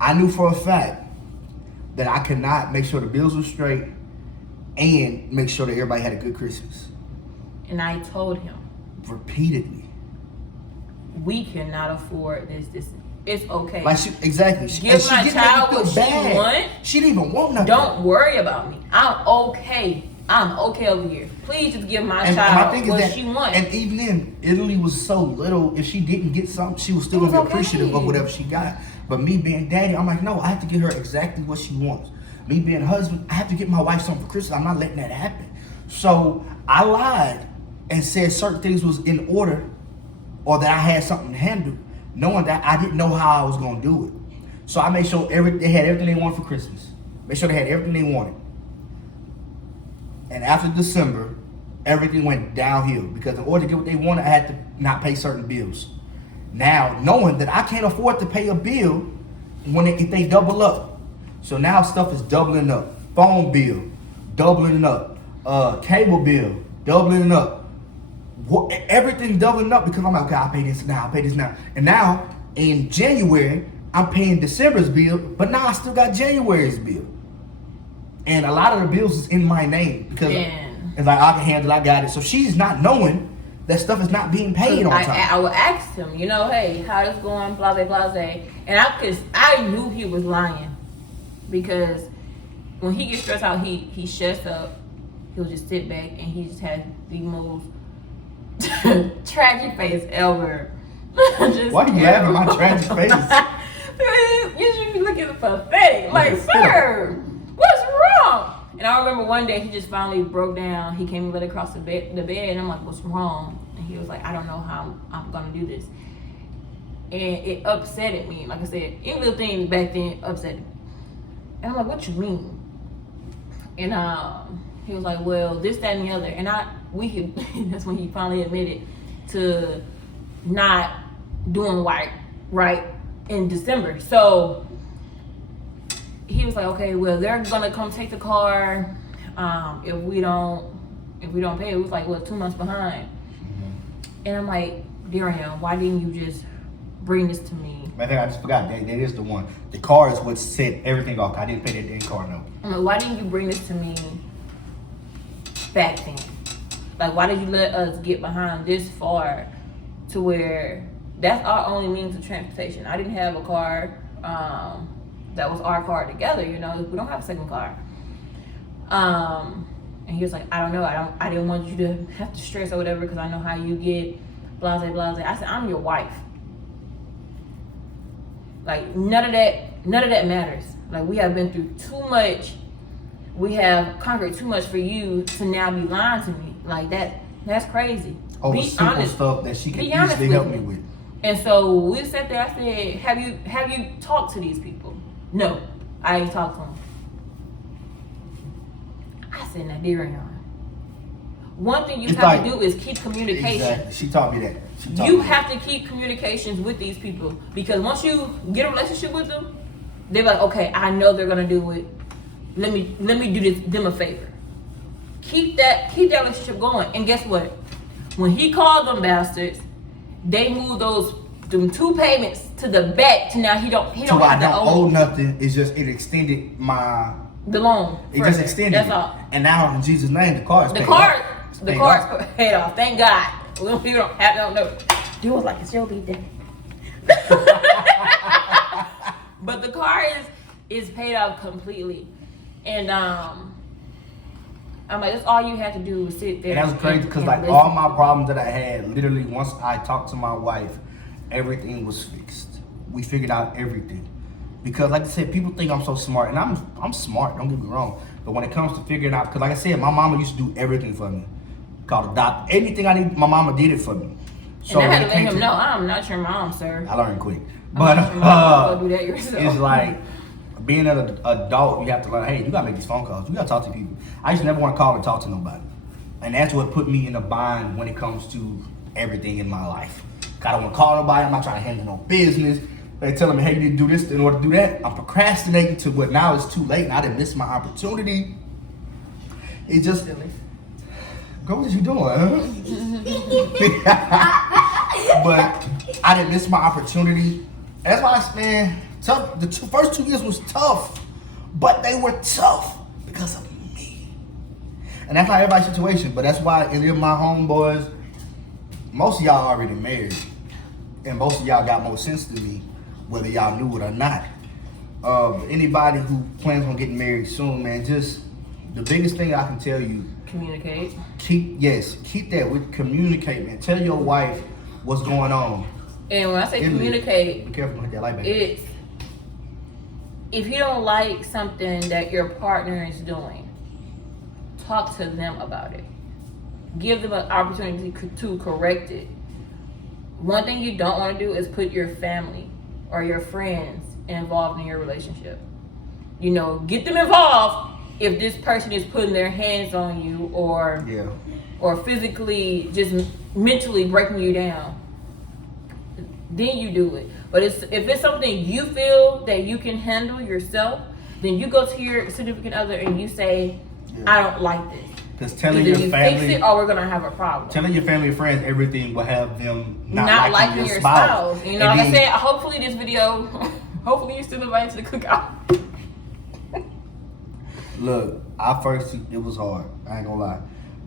I knew for a fact that I could not make sure the bills were straight and make sure that everybody had a good Christmas. And I told him repeatedly, we cannot afford this. It's okay. Like exactly. Give my child what she want. She didn't even want nothing. Don't worry about me. I'm okay. I'm okay over here. Please just give my child what she wants. And even then, Italy was so little. If she didn't get something, she was still gonna be appreciative of whatever she got. But me being daddy, I'm like, no, I have to get her exactly what she wants. Me being husband, I have to get my wife something for Christmas. I'm not letting that happen. So I lied and said certain things was in order, or that I had something to handle, knowing that I didn't know how I was gonna do it. So I made sure they had everything they wanted for Christmas. Make sure they had everything they wanted. And after December, everything went downhill because in order to get what they wanted, I had to not pay certain bills. Now, knowing that I can't afford to pay a bill if they double up. So now stuff is doubling up. Phone bill, doubling up. Cable bill, doubling up. Everything doubling up because I'm like, okay, I'll pay this now, I'll pay this now. And now, in January, I'm paying December's bill, but now I still got January's bill. And a lot of the bills is in my name because it's like, I can handle it, I got it. So she's not knowing that stuff is not being paid on time. I would ask him, hey, how this going, blase, blase. And I knew he was lying because when he gets stressed out, he shuts up. He'll just sit back and he just has the most tragic face ever. Why are you laughing at my tragic face? You should be looking pathetic. Like, sir, what's wrong? And I remember one day he just finally broke down. He came and laid across the bed, and I'm like, what's wrong? And he was like, I don't know how I'm gonna do this. And it upsetted me. Like I said, any little thing back then upset me. And I'm like, what you mean? And he was like, well, this, that, and the other. And that's when he finally admitted to not doing right in December. So he was like, okay, well, they're gonna come take the car if we don't pay. It was like, what, 2 months behind. And I'm like, Darian, why didn't you just bring this to me? I think I just forgot. That is the one. The car is what set everything off. I didn't pay that damn car note. I'm like, why didn't you bring this to me back then? Like, why did you let us get behind this far to where that's our only means of transportation? I didn't have a car that was our car together, you know. We don't have a second car. And he was like, I don't know. I didn't want you to have to stress or whatever because I know how you get, blase, blase. I said, I'm your wife. Like, none of that matters. Like, we have been through too much. We have conquered too much for you to now be lying to me. Like, that's crazy. Over Be simple honest. stuff that she can Be honest easily help with me me. with. And so we sat there. I said, have you talked to these people? No, I ain't talked to them. I said, now, Darian, one thing you It's have like- to do is keep communication. Exactly. She taught me that. You have to keep communications with these people because once you get a relationship with them, they're like, okay, I know they're gonna do it. Let me do them a favor. Keep that relationship going. And guess what? When he called them bastards, they moved them 2 payments to the back to now he don't So I have to don't owe owe nothing. It's just it extended my. the loan. It further. just extended. That's it. all. And now in Jesus' name, the car is The paid card, off. the Paid card's off. paid off. Thank God. We don't have no. It was like it's your birthday. But the car is paid off completely, and I'm like, that's all you had to do was sit there. And that was crazy because and like listen. all my problems that I had, literally once I talked to my wife, everything was fixed. We figured out everything. Because like I said, people think I'm so smart, and I'm smart. Don't get me wrong. But when it comes to figuring out, because like I said, my mama used to do everything for me. Called a doctor, anything I need, my mama did it for me. So And I when had it to came let him know I'm not your mom, sir. I learned quick. I'm But not your mom. Go do that yourself. it's like being an adult, you have to learn, hey, you gotta make these phone calls. You gotta talk to people. I used to never want to call and talk to nobody. And that's what put me in a bind when it comes to everything in my life. I don't want to call nobody. I'm not trying to handle no business. They telling me, hey, you need to do this in order to do that. I'm procrastinating to what now it's too late and I didn't miss my opportunity. It just, girl, what are you doing? But I didn't miss my opportunity. That's why, man, tough. The first 2 years was tough, but they were tough because of me. And that's not everybody's situation, but that's why any of my homeboys, most of y'all already married, and most of y'all got more sense than me, whether y'all knew it or not. Anybody who plans on getting married soon, man, just the biggest thing I can tell you, Communicate. keep that with communicate, man. Tell your wife what's going on. And when I say Be communicate, careful with that light back. it's if you don't like something that your partner is doing, talk to them about it. Give them an opportunity to correct it. One thing you don't want to do is put your family or your friends involved in your relationship. You know, get them involved if this person is putting their hands on you or Yeah. or physically just mentally breaking you down. Then you do it. But if it's something you feel that you can handle yourself, then you go to your significant other and you say, I don't like this. Because telling Either your you family, fix it or we're gonna have a problem. telling your family and friends everything will have them Not liking your spouse. You know, And like I then- said, hopefully this video, hopefully you're still invited to the cookout. Look, it was hard. I ain't gonna lie.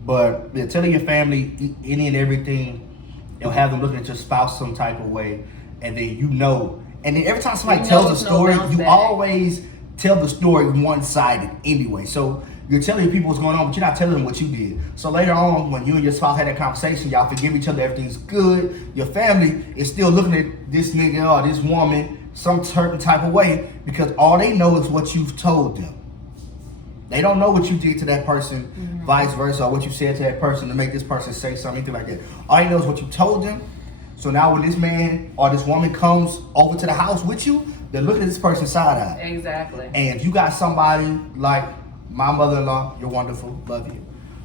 But yeah, telling your family any and everything, it'll have them looking at your spouse some type of way, and then you know. And then every time somebody You know tells a it's no story, bounce you back. always tell the story one-sided anyway. So you're telling your people what's going on, but you're not telling them what you did. So later on, when you and your spouse had that conversation, y'all forgive each other, everything's good. Your family is still looking at this nigga or this woman some certain type of way because all they know is what you've told them. They don't know what you did to that person, vice versa, or what you said to that person to make this person say something, anything like that. All they know is what you told them. So now when this man or this woman comes over to the house with you, they're looking at this person side-eye. Exactly. And if you got somebody like my mother-in-law, you're wonderful, love you.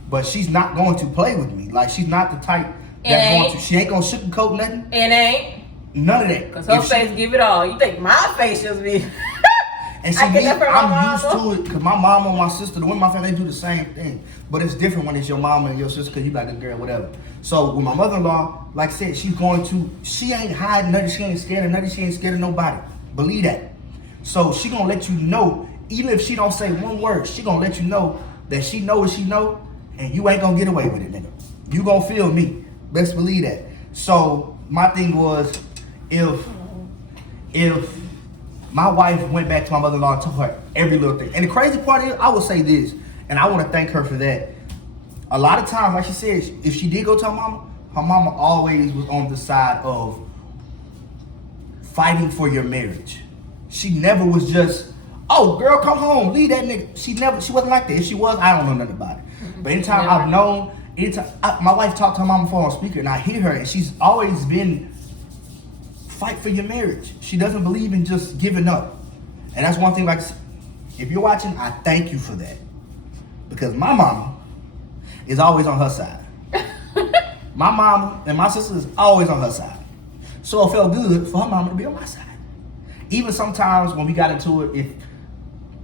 But she's not going to play with me. Like, she's not the type that's going to, she ain't going to sugarcoat nothing. And ain't. None of that. Cause her face give it all. You think my face just be? And see, I get that from my I'm used mama. to it because my mom and my sister, the women in my family, they do the same thing. But it's different when it's your mama and your sister because you like the girl, whatever. So with my mother-in-law, like I said, she ain't hiding nothing. She ain't scared of nothing. She ain't scared of nobody. Believe that. So she gonna let you know, even if she don't say one word, she gonna let you know that she know what she know, and you ain't gonna get away with it, nigga. You gonna feel me. Best believe that. So my thing was, if my wife went back to my mother-in-law and told her every little thing. And the crazy part is, I will say this, and I want to thank her for that. A lot of times, like she said, if she did go to her mama always was on the side of fighting for your marriage. She never was just, oh, girl, come home, leave that nigga. She wasn't like that. If she was, I don't know nothing about it. But anytime I've known, my wife talked to her mama phone on speaker, and I hear her, and she's always been fight for your marriage. She doesn't believe in just giving up. And that's one thing, like, if you're watching, I thank you for that. Because my mama is always on her side. My mama and my sister is always on her side. So it felt good for her mama to be on my side. Even sometimes when we got into it,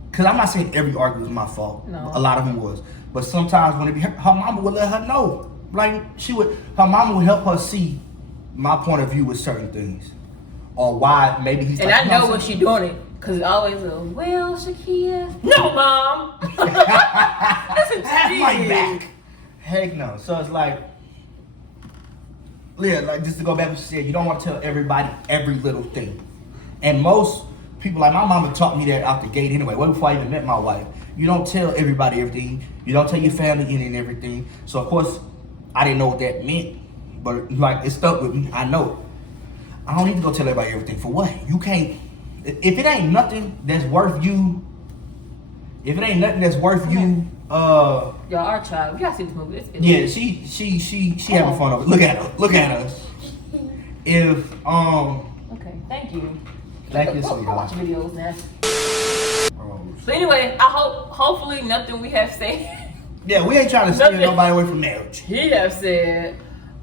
because I'm not saying every argument was my fault. No. A lot of them was. But sometimes when it be her mama would let her know. Like, her mama would help her see my point of view with certain things. Or why maybe he's and like, I know when she doing it, cause it's always well, Shakia. No, mom. Have my back. Heck no. So it's like, yeah, like just to go back to what she said, you don't want to tell everybody every little thing. And most people, like my mama taught me that out the gate anyway, way before I even met my wife. You don't tell everybody everything. You don't tell your family any and everything. So of course, I didn't know what that meant. But like, it stuck with me. I know. I don't need to go tell everybody everything. For what? You can't. If it ain't nothing that's worth you. If it ain't nothing that's worth you. Y'all, our child. We gotta see this movie. Yeah, she having fun of it. Look at her. Look at us. If Okay, thank you. Thank you, Go sweetheart. watch videos now. So anyway, hopefully nothing we have said. Yeah, we ain't trying to steer nobody away from marriage. He have said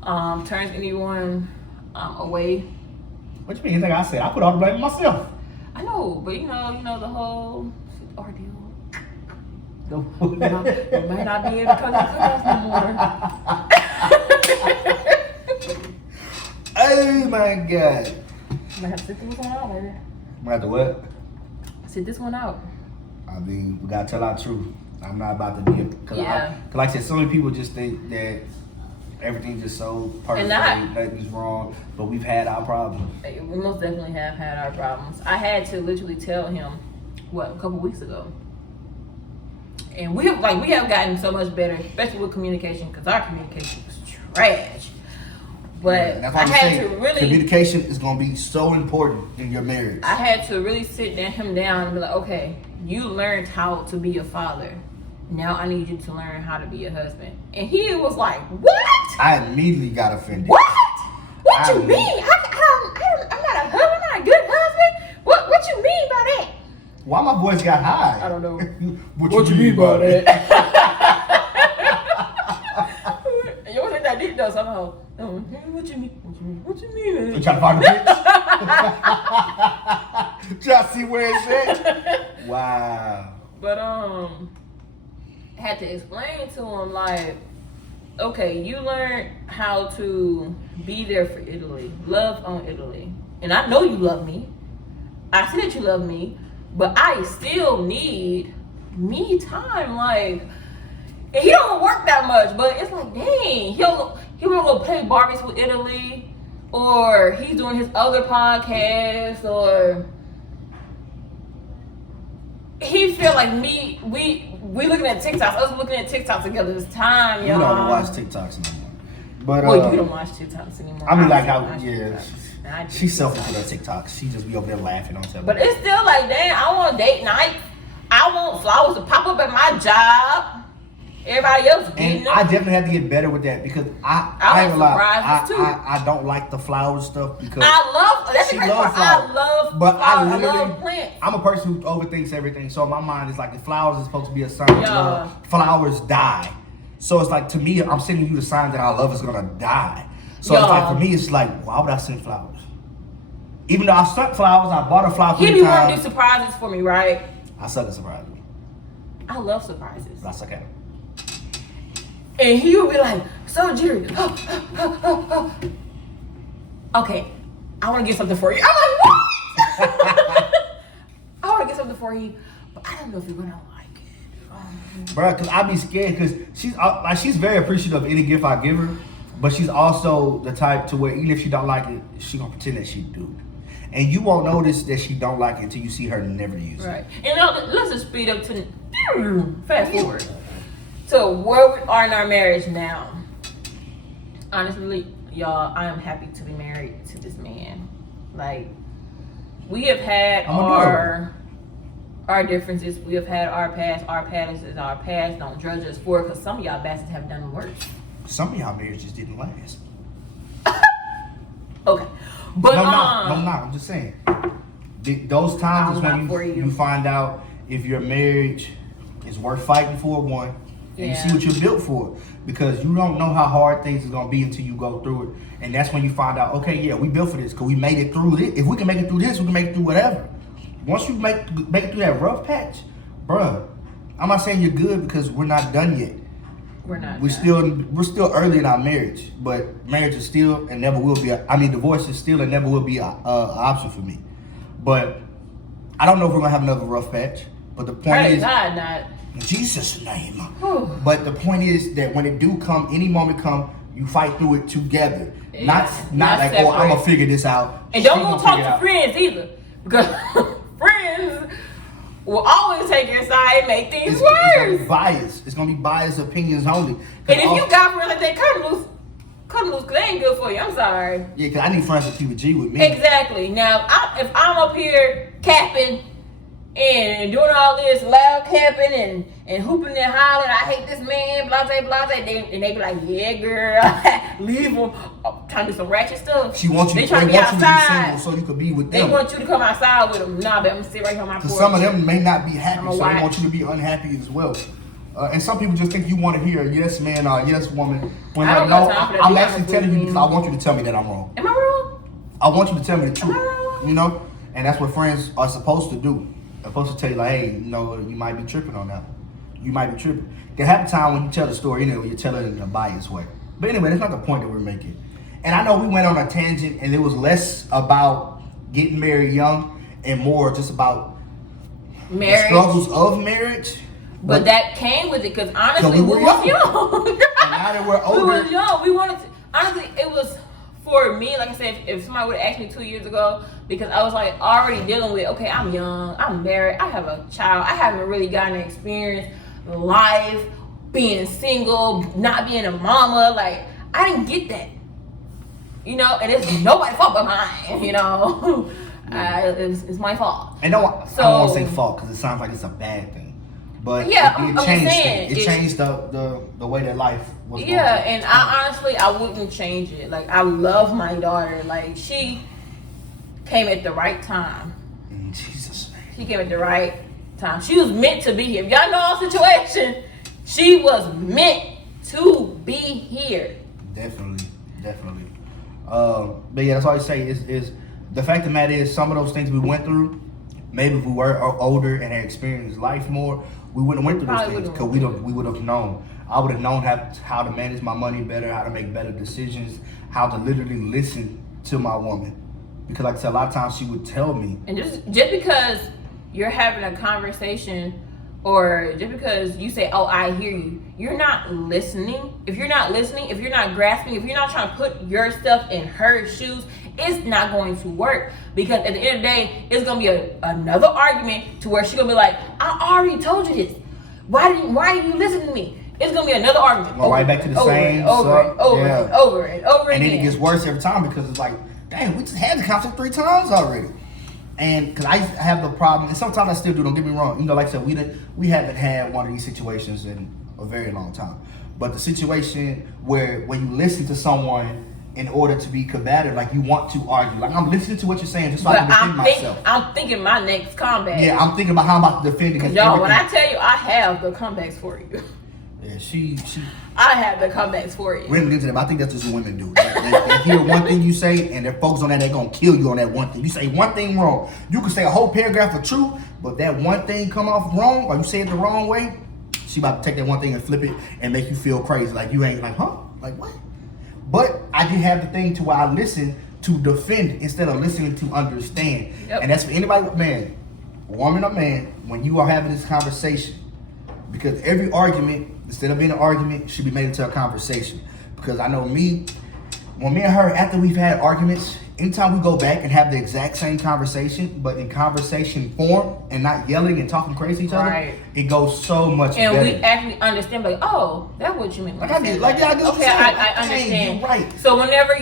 turns anyone away. What you mean? You think I said? I put all the blame on myself. I know, but you know the whole ordeal. No. You might not be able to come to the class no more. Oh my God. I'm gonna have to sit this one out later. We have to what? Sit this one out. I mean, we gotta tell our truth. I'm not about to be cause like I said, so many people just think that everything's just so perfect, nothing's wrong, but we've had our problems. We most definitely have had our problems. I had to literally tell him, a couple weeks ago. And we have gotten so much better, especially with communication, because our communication was trash. But that's why I had to really communication is gonna be so important in your marriage. I had to really sit him down and be like, okay, you learned how to be a father. Now I need you to learn how to be a husband. And he was like, what? I immediately got offended. What? What you mean? I'm not a husband. I'm not a good husband. What you mean by that? Why my voice got high? I don't know. what you mean by that? You wasn't that deep though somehow. What you mean? What you mean? You trying to find the bitch? Try to see where it's at? Wow. But had to explain to him like, okay, you learned how to be there for Italy, love on Italy, and I know you love me. I see that you love me, but I still need me time. Like, and he don't work that much, but it's like, dang, he won't go play Barbies with Italy, or he's doing his other podcast, or he feel like me. We looking at TikToks. Us looking at TikToks together. It's time, y'all. We don't watch TikToks anymore. But well, you don't watch TikToks anymore. I mean, like how she's selfish with her TikToks. She just be over there laughing on something. But it's still like, dang, I want date night. I want flowers to pop up at my job. Everybody else getting them. I definitely have to get better with that because I like surprises too. I don't like the flower stuff because that's the crazy part. I love flowers. I love plants. I'm a person who overthinks everything. So in my mind, it's like the flowers is supposed to be a sign of love. Flowers die. So it's like, to me, I'm sending you the sign that our love is gonna die. So it's like, for me, it's like, why would I send flowers? Even though I suck flowers, I bought a flower He 3 be wanting to times. do surprises for me, right? I suck at surprises, I love surprises. but I suck at them. And he would be like, so Jerry, okay, I want to get something for you. I'm like, what? I want to get something for you, but I don't know if you're gonna like it. Bruh, cause I be scared, cause she's very appreciative of any gift I give her, but she's also the type to where even if she don't like it, she gonna pretend that she do. And you won't notice that she don't like it until you see her never use it. Right. And let's just speed up to fast forward to where we are in our marriage now. Honestly, y'all, I am happy to be married to this man. Like, we have had our differences. We have had our past. Our past is our past. Don't judge us for it, because some of y'all bastards have done worse. Some of y'all marriages didn't last. Okay. But No, I'm just saying. Those times is when you find out if your marriage is worth fighting for, one, and you see what you're built for. Because you don't know how hard things is gonna be until you go through it. And that's when you find out, okay, yeah, we built for this, because we made it through this. If we can make it through this, we can make it through whatever. Once you make it through that rough patch, bruh, I'm not saying you're good, because we're not done yet. We're not. We're still early in our marriage, but marriage is still and never will be. Divorce is still and never will be an option for me. But I don't know if we're gonna have another rough patch. But the point is, God, not. in Jesus' name. Whew. But the point is that when it do come, any moment come, you fight through it together. Yeah. Not like, separate. oh, I'm gonna figure this out. And don't go talk to friends either, because friends will always take your side and make things It's gonna be worse. biased. It's gonna be biased opinions only. And if you got friends like that, cut them loose, because they ain't good for you. I'm sorry. Yeah, because I need friends to keep a G with me. Exactly. Now, if I'm up here capping and doing all this loud capping and hooping and hollering, I hate this man, blase, and they be like, yeah, girl, leave him. Trying to do some ratchet stuff. She wants you. They trying to want get you to be outside. single so you could be with They them. want you to come outside with them. Nah, but I'm gonna sit right here on my porch. Because some of them may not be happy, I'ma so they watch. want you to be unhappy as well. And some people just think you want to hear a yes man or a yes woman. When I don't no, got time for that. I'm Be actually honest telling with you me. because I want you to tell me that I'm wrong. Am I wrong? I want you to tell me the truth. Am I wrong? You know? And that's what friends are supposed to do. They're supposed to tell you like, hey, you know, you might be tripping on that. You might be tripping. There have a time when you tell the story, you know, you tell it in a biased way. But anyway, that's not the point that we're making. And I know we went on a tangent and it was less about getting married young and more just about the Marriage. struggles of marriage. But that came with it, because honestly, we we were was young. young. And now that we're We older, was young. We wanted to, honestly, it was for me, like I said, if somebody would have asked me 2 years ago, because I was like already dealing with, okay, I'm young, I'm married, I have a child, I haven't really gotten to experience life, being single, not being a mama, like, I didn't get that. You know, and it's nobody's fault but mine, you know. It's my fault. and I don't want to say fault because it sounds like it's a bad thing. But Yeah, it I'm just changed saying, things. It changed the way that life was going. Yeah, and I honestly, I wouldn't change it. Like, I love my daughter. Like, she came at the right time. In Jesus' name. She came at the right time. She was meant to be here. If y'all know our situation, she was meant to be here. Definitely. But yeah, that's all I say is the fact of the matter is some of those things we went through, maybe if we were older and had experienced life more, we wouldn't have went through those Probably things wouldn't because we would have known. I would have known how to manage my money better, how to make better decisions, how to literally listen to my woman. Because like I said, a lot of times she would tell me. And just because you're having a conversation, or just because you say, oh, I hear you, you're not listening. If you're not listening, if you're not grasping, if you're not trying to put yourself in her shoes, it's not going to work. Because at the end of the day, it's going to be another argument to where she's going to be like, I already told you this. Why didn't you listen to me? It's going to be another argument. Go right back to the same over stuff. and over Yeah. and over and over And again. then it gets worse every time because it's like, dang, we just had the concept 3 times already. And because I have the problem, and sometimes I still do, don't get me wrong. You know, like I said, we haven't had one of these situations in a very long time. But the situation where when you listen to someone in order to be combative, like you want to argue. Like I'm listening to what you're saying just so I can defend myself. I'm thinking my next comeback. Yeah, I'm thinking about how I'm about to defend against Y'all, when everything. I tell you, I have the comebacks for you. Yeah, she I have the comebacks for you. we're into them. I think that's just what women do. They They hear one thing you say, and they're focused on that. They're gonna kill you on that one thing. You say one thing wrong. You can say a whole paragraph of truth, but that one thing come off wrong, or you say it the wrong way, she about to take that one thing and flip it and make you feel crazy. Like you ain't like, huh? Like what? But I did have the thing to where I listen to defend instead of listening to understand. Yep. And that's for anybody, man, woman or man, when you are having this conversation, because every argument, instead of being an argument, should be made into a conversation. Because I know when me and her, after we've had arguments, anytime we go back and have the exact same conversation, but in conversation form and not yelling and talking crazy to each other, Right. it goes so much And better. we actually understand, like, oh, that's what you meant. Like I get, like yeah, I get what okay, you're saying. I understand. Dang, you're right. So whenever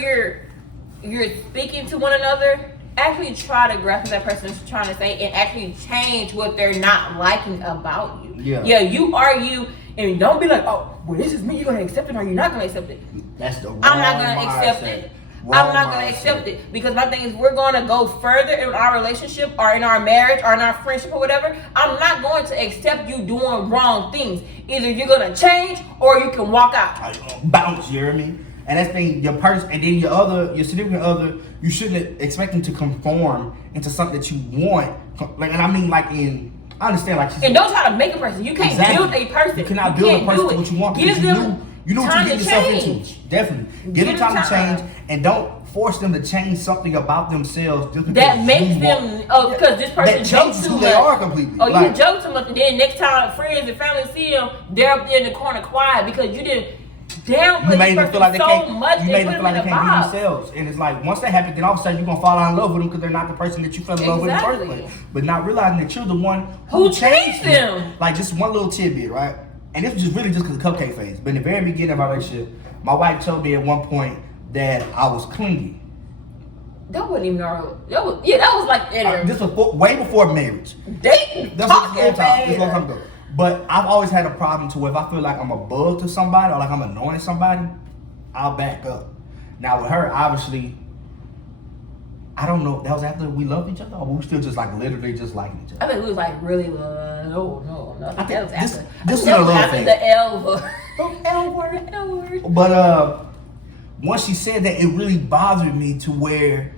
you're speaking to one another, actually try to grasp what that person's trying to say and actually change what they're not liking about you. Yeah. You argue and don't be like, oh, well, this is me. You're gonna accept it or you're not gonna accept it. That's the wrong I'm not gonna accept mindset. it. Wrong I'm not gonna mindset. accept it because my thing is we're gonna go further in our relationship or in our marriage or in our friendship or whatever. I'm not going to accept you doing wrong things. Either you're gonna change or you can walk out. Bounce, you hear me? And that's thing, your person, and then your significant other, you shouldn't expect them to conform into something that you want. Like, and I mean, like I understand, like, And don't try to make a person. You can't build a person. You cannot build a person to what you want. Give because them you know what time you to get yourself change. into. Definitely, give them time to change, and don't force them to change something about themselves just because That makes you them want. because this person That jokes changes too who much. they are completely. Oh, you Like, joke too much, and then next time friends and family see them, they're up there in the corner quiet because you didn't downplay you made this them feel person like they so can't. much. You made and them put feel like them they in a can't be box. themselves, and it's like once that happens, then all of a sudden you're gonna fall out in love with them because they're not the person that you fell in love with in the first Exactly. place. But not realizing that you're the one Who changed them. Like just one little tidbit, right? And this was just really just because of the cupcake phase. But in the very beginning of our relationship, my wife told me at one point that I was clingy. That wasn't even our. That was like in our This was way before marriage. dating. That's a long talking time. This a long time phase. ago. But I've always had a problem to where if I feel like I'm a bug to somebody or like I'm annoying somebody, I'll back up. Now with her, obviously, I don't know. That was after we loved each other, or we still just like literally just liking each I other. think we was like really no. I think That was this- after. this is that a was love after thing. the L word. L word. But once she said that, it really bothered me to where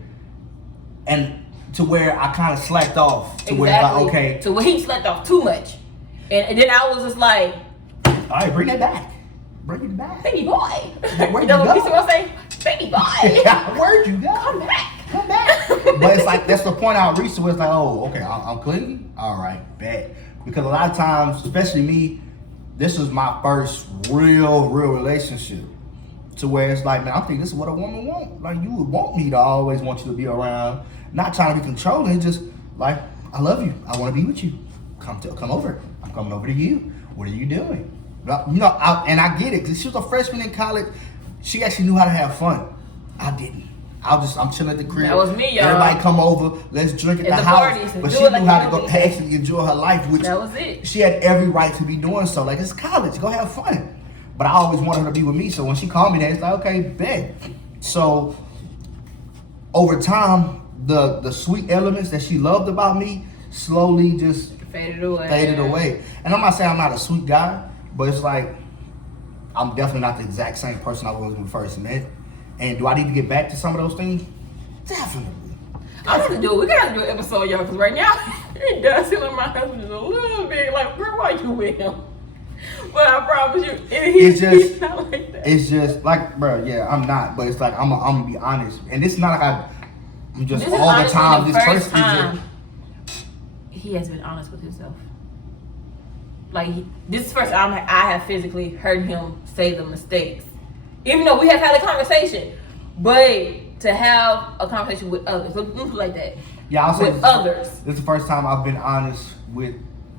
I kind of slacked off to where it's like, okay, So when he slept off too much, and then I was just like, all right, bring it back. Bring it back. baby boy. Where'd You know you what go? people gonna say? Baby boy. Where'd you go? Come back. Come back. But it's like that's the point I reached to where it's like, oh, okay, I'm clingy. All right, bet. Because a lot of times, especially me, this was my first real relationship. To where it's like, man, I think this is what a woman wants. Like you would want me to always want you to be around, not trying to be controlling, just like I love you. I want to be with you. Come over. I'm coming over to you. What are you doing? You know, I get it because she was a freshman in college. She actually knew how to have fun. I didn't. I'm chilling at the crib. That was me, y'all. Everybody come over. Let's drink at At the the house. parties and But do she it knew like how you to go know me. actually enjoy her life, which That was it. she had every right to be doing so. Like it's college, go have fun. But I always wanted her to be with me. So when she called me that, it's like, okay, bet. So over time, the sweet elements that she loved about me slowly just Faded away. faded away. And I'm not saying I'm not a sweet guy, but it's like I'm definitely not the exact same person I was when we first met. And do I need to get back to some of those things? Definitely. I'm gonna do it. We gotta do an episode, y'all, because right now it does seem like my husband is a little bit like, girl, why you with him? But I promise you, he's not like that. It's just like, bro, yeah, I'm not. But it's like I'm gonna be honest, and it's not like I'm just This is all the honestly time. the This first person is time just he has been honest with himself. Like this is the first time I have physically heard him say the mistakes, even though we have had a conversation. But to have a conversation with others, like that, yeah. I'll say with others. This is the first time I've been honest with,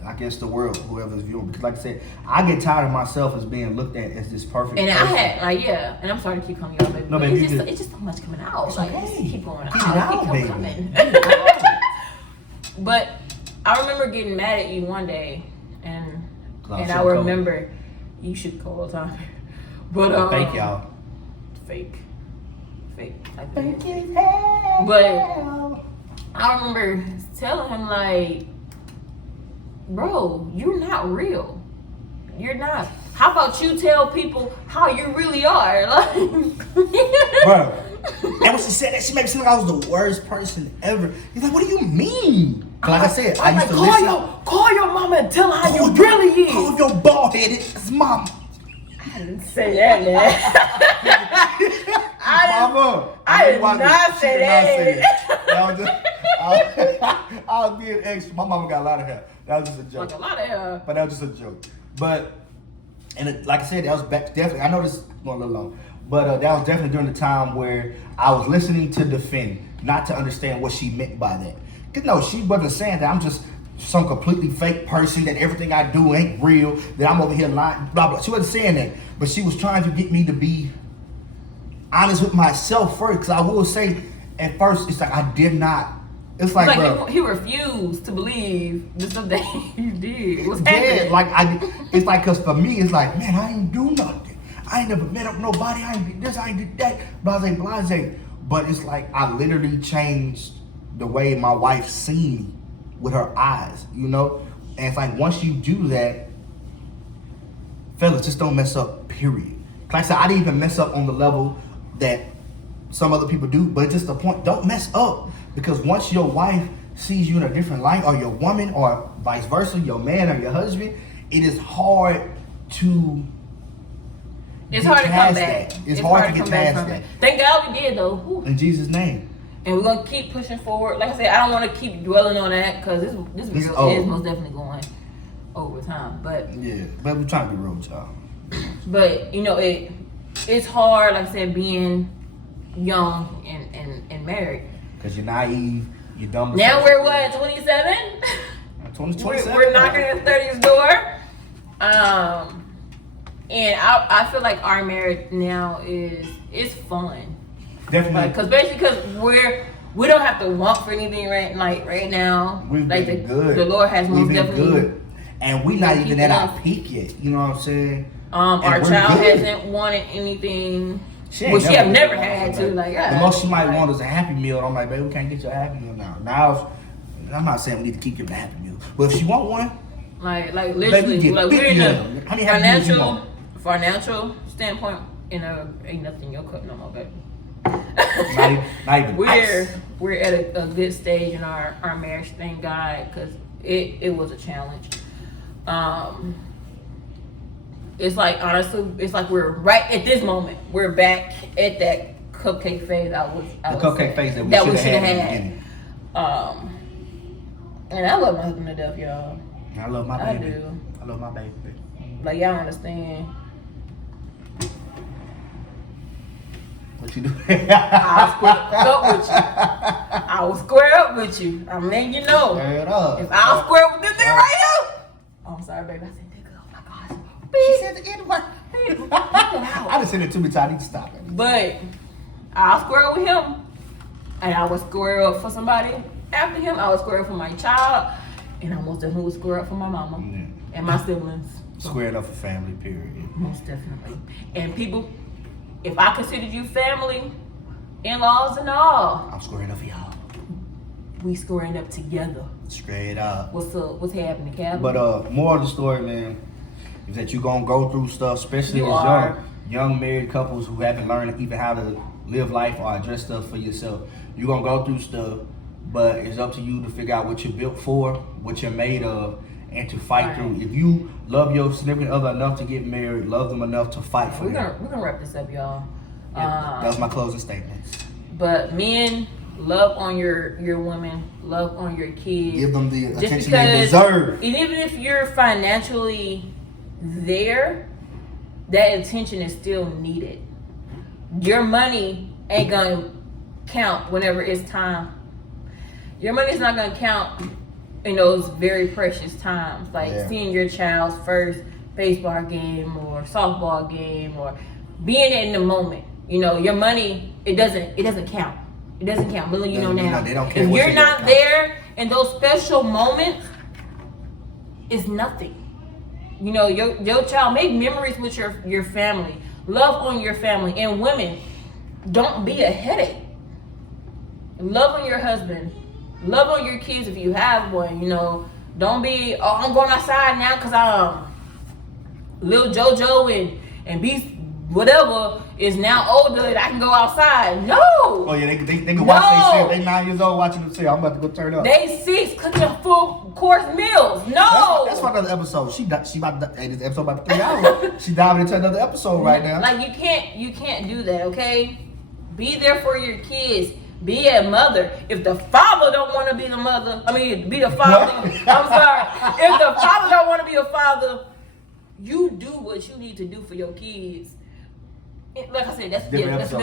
I guess, the world, whoever's viewing. Because, like I said, I get tired of myself as being looked at as this perfect. And person. I had, like, yeah, and I'm sorry to keep coming out, baby. No, but baby, it's just so much coming out. It's Like, okay. just keep going Get it out. out, Keep baby. coming. Get it out. But I remember getting mad at you one day, and I I remember you should call all the time. But Fake y'all. fake. Like Fake that. it hell. But I remember telling him like, bro, you're not real. You're not. How about you tell people how you really are? Like, Bro. And when she said that, she made me seem like I was the worst person ever. He's like, what do you mean? Like I said, I used to listen. Call your mama and tell her how you really is. Call your bald-headed mama. I didn't say that, man. I did not say that. I was being extra. My mama got a lot of hair. That was just a joke. Like a lot of hair. But that was just a joke. But, like I said, that was back definitely. I know this is going a little long. But that was definitely during the time where I was listening to defend, not to understand what she meant by that. Because no, she wasn't saying that I'm just some completely fake person, that everything I do ain't real, that I'm over here lying, blah, blah. She wasn't saying that. But she was trying to get me to be honest with myself first. Because I will say, at first, it's like I did not. It's like, bro, he refused to believe the stuff that you did. What's yeah, happening? it's like, because for me, it's like, man, I ain't do nothing. I ain't never met up nobody. I ain't did this. I ain't did that. Blase. But it's like I literally changed the way my wife seen me with her eyes, you know? And it's like once you do that, fellas, just don't mess up, period. Like I said, I didn't even mess up on the level that some other people do, but it's just the point, don't mess up. Because once your wife sees you in a different light, or your woman, or vice versa, your man or your husband, it is hard to... It's hard to come back. It's hard to get past that. Thank God we did, though. Whew. In Jesus' name. And we're going to keep pushing forward. Like I said, I don't want to keep dwelling on that because this is most definitely going over time. But yeah, but we're trying to be real with y'all. But, you know, it's hard, like I said, being young and married. Because you're naive, you're dumb. Now we're what, 27? 27. We're knocking at 30's door. And I feel like our marriage now is fun. Definitely. Because we don't have to want for anything right now. We've been good. The Lord has most definitely good. And we're not even at our peak yet. You know what I'm saying? Our child hasn't wanted anything. She have never had to. The most she might want is a Happy Meal. I'm like, babe, we can't get you a Happy Meal now. Now, I'm not saying we need to keep giving a Happy Meal, but if she want one, like literally, baby, like we're in a financial standpoint, ain't nothing you're cutting on, baby. not even we're at a good stage in our marriage, thank God, because it was a challenge. It's like, honestly, it's like we're right at this moment, we're back at that cupcake phase. Phase that we should have had. And I love my husband to death, y'all. I love my baby. I do. I love my baby. Like, y'all understand. What you do? I will square up with you. I'm letting you know. Square it up. If I'll square up with this thing right here. Oh, I'm sorry, baby. I said, nigga, oh my gosh. She said the N-word. I just said it too many times. I need to stop it. But I'll square up with him. And I will square up for somebody after him. I will square up for my child. And I most definitely will square up for my mama and my siblings. Squared up for family, period. Most definitely. And people, if I considered you family, in-laws and all, I'm squaring up for y'all. We squaring up together. Straight up. What's up? What's happening, Calvin? But more of the story, man, is that you're gonna go through stuff, especially as young married couples who haven't learned even how to live life or address stuff for yourself. You're gonna go through stuff, but it's up to you to figure out what you're built for, what you're made of, and to fight through. If you love your significant other enough to get married, love them enough to fight for them. We're gonna wrap this up, y'all. That was my closing statement. But men, love on your women, love on your kids. Give them the attention they deserve. And even if you're financially there, that attention is still needed. Your money ain't gonna count whenever it's time. Your money's not gonna count in those very precious times, like seeing your child's first baseball game or softball game or being in the moment. You know, your money, it doesn't count. It doesn't count. But you know now, they don't care if you're not there in those special moments, it's nothing. You know, your child, make memories with your family. Love on your family. And women, don't be a headache. Love on your husband. Love on your kids if you have one. You know, don't be, I'm going outside now because Lil JoJo and Beast whatever is now older and I can go outside. No. Oh yeah, they can watch their shit. They 9 years old watching the shit. I'm about to go turn up. They 6 cooking full course meals. No. That's for another episode. She about to, hey, this episode about 3 hours. She diving into another episode right now. Like you can't do that, okay? Be there for your kids. Be a mother. If the father don't want to be the mother, be the father. I'm sorry. If the father don't want to be a father, you do what you need to do for your kids. Like I said, that's another episode.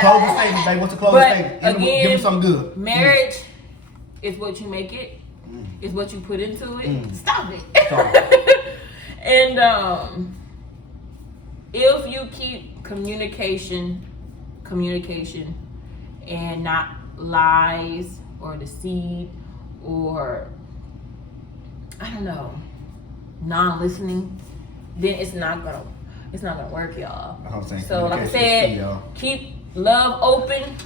Closing statement, babe. What's the closing statement? Again, give me something good. Marriage is what you make it. Is what you put into it. Stop it. And if you keep communication, and not lies or deceit or I don't know, non-listening, then it's not gonna work, y'all. So like I said, keep love open.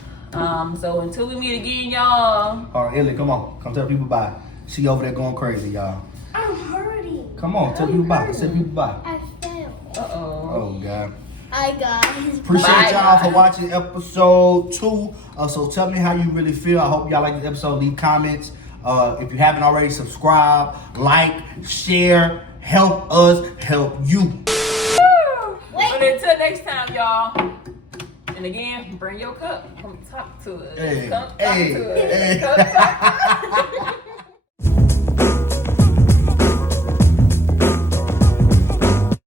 So until we meet again, y'all. All right, Ellie, come on. Come tell people bye. She over there going crazy, y'all. I'm hurting. Come on, tell people bye. Tell people bye. I failed. Oh, God. Hi, guys. Appreciate y'all for watching episode 2. So tell me how you really feel. I hope y'all like this episode. Leave comments. If you haven't already, subscribe, like, share. Help us help you. And until next time, y'all. And again, bring your cup. Come talk to us. Hey, Come talk hey, to us. hey. Come talk to us.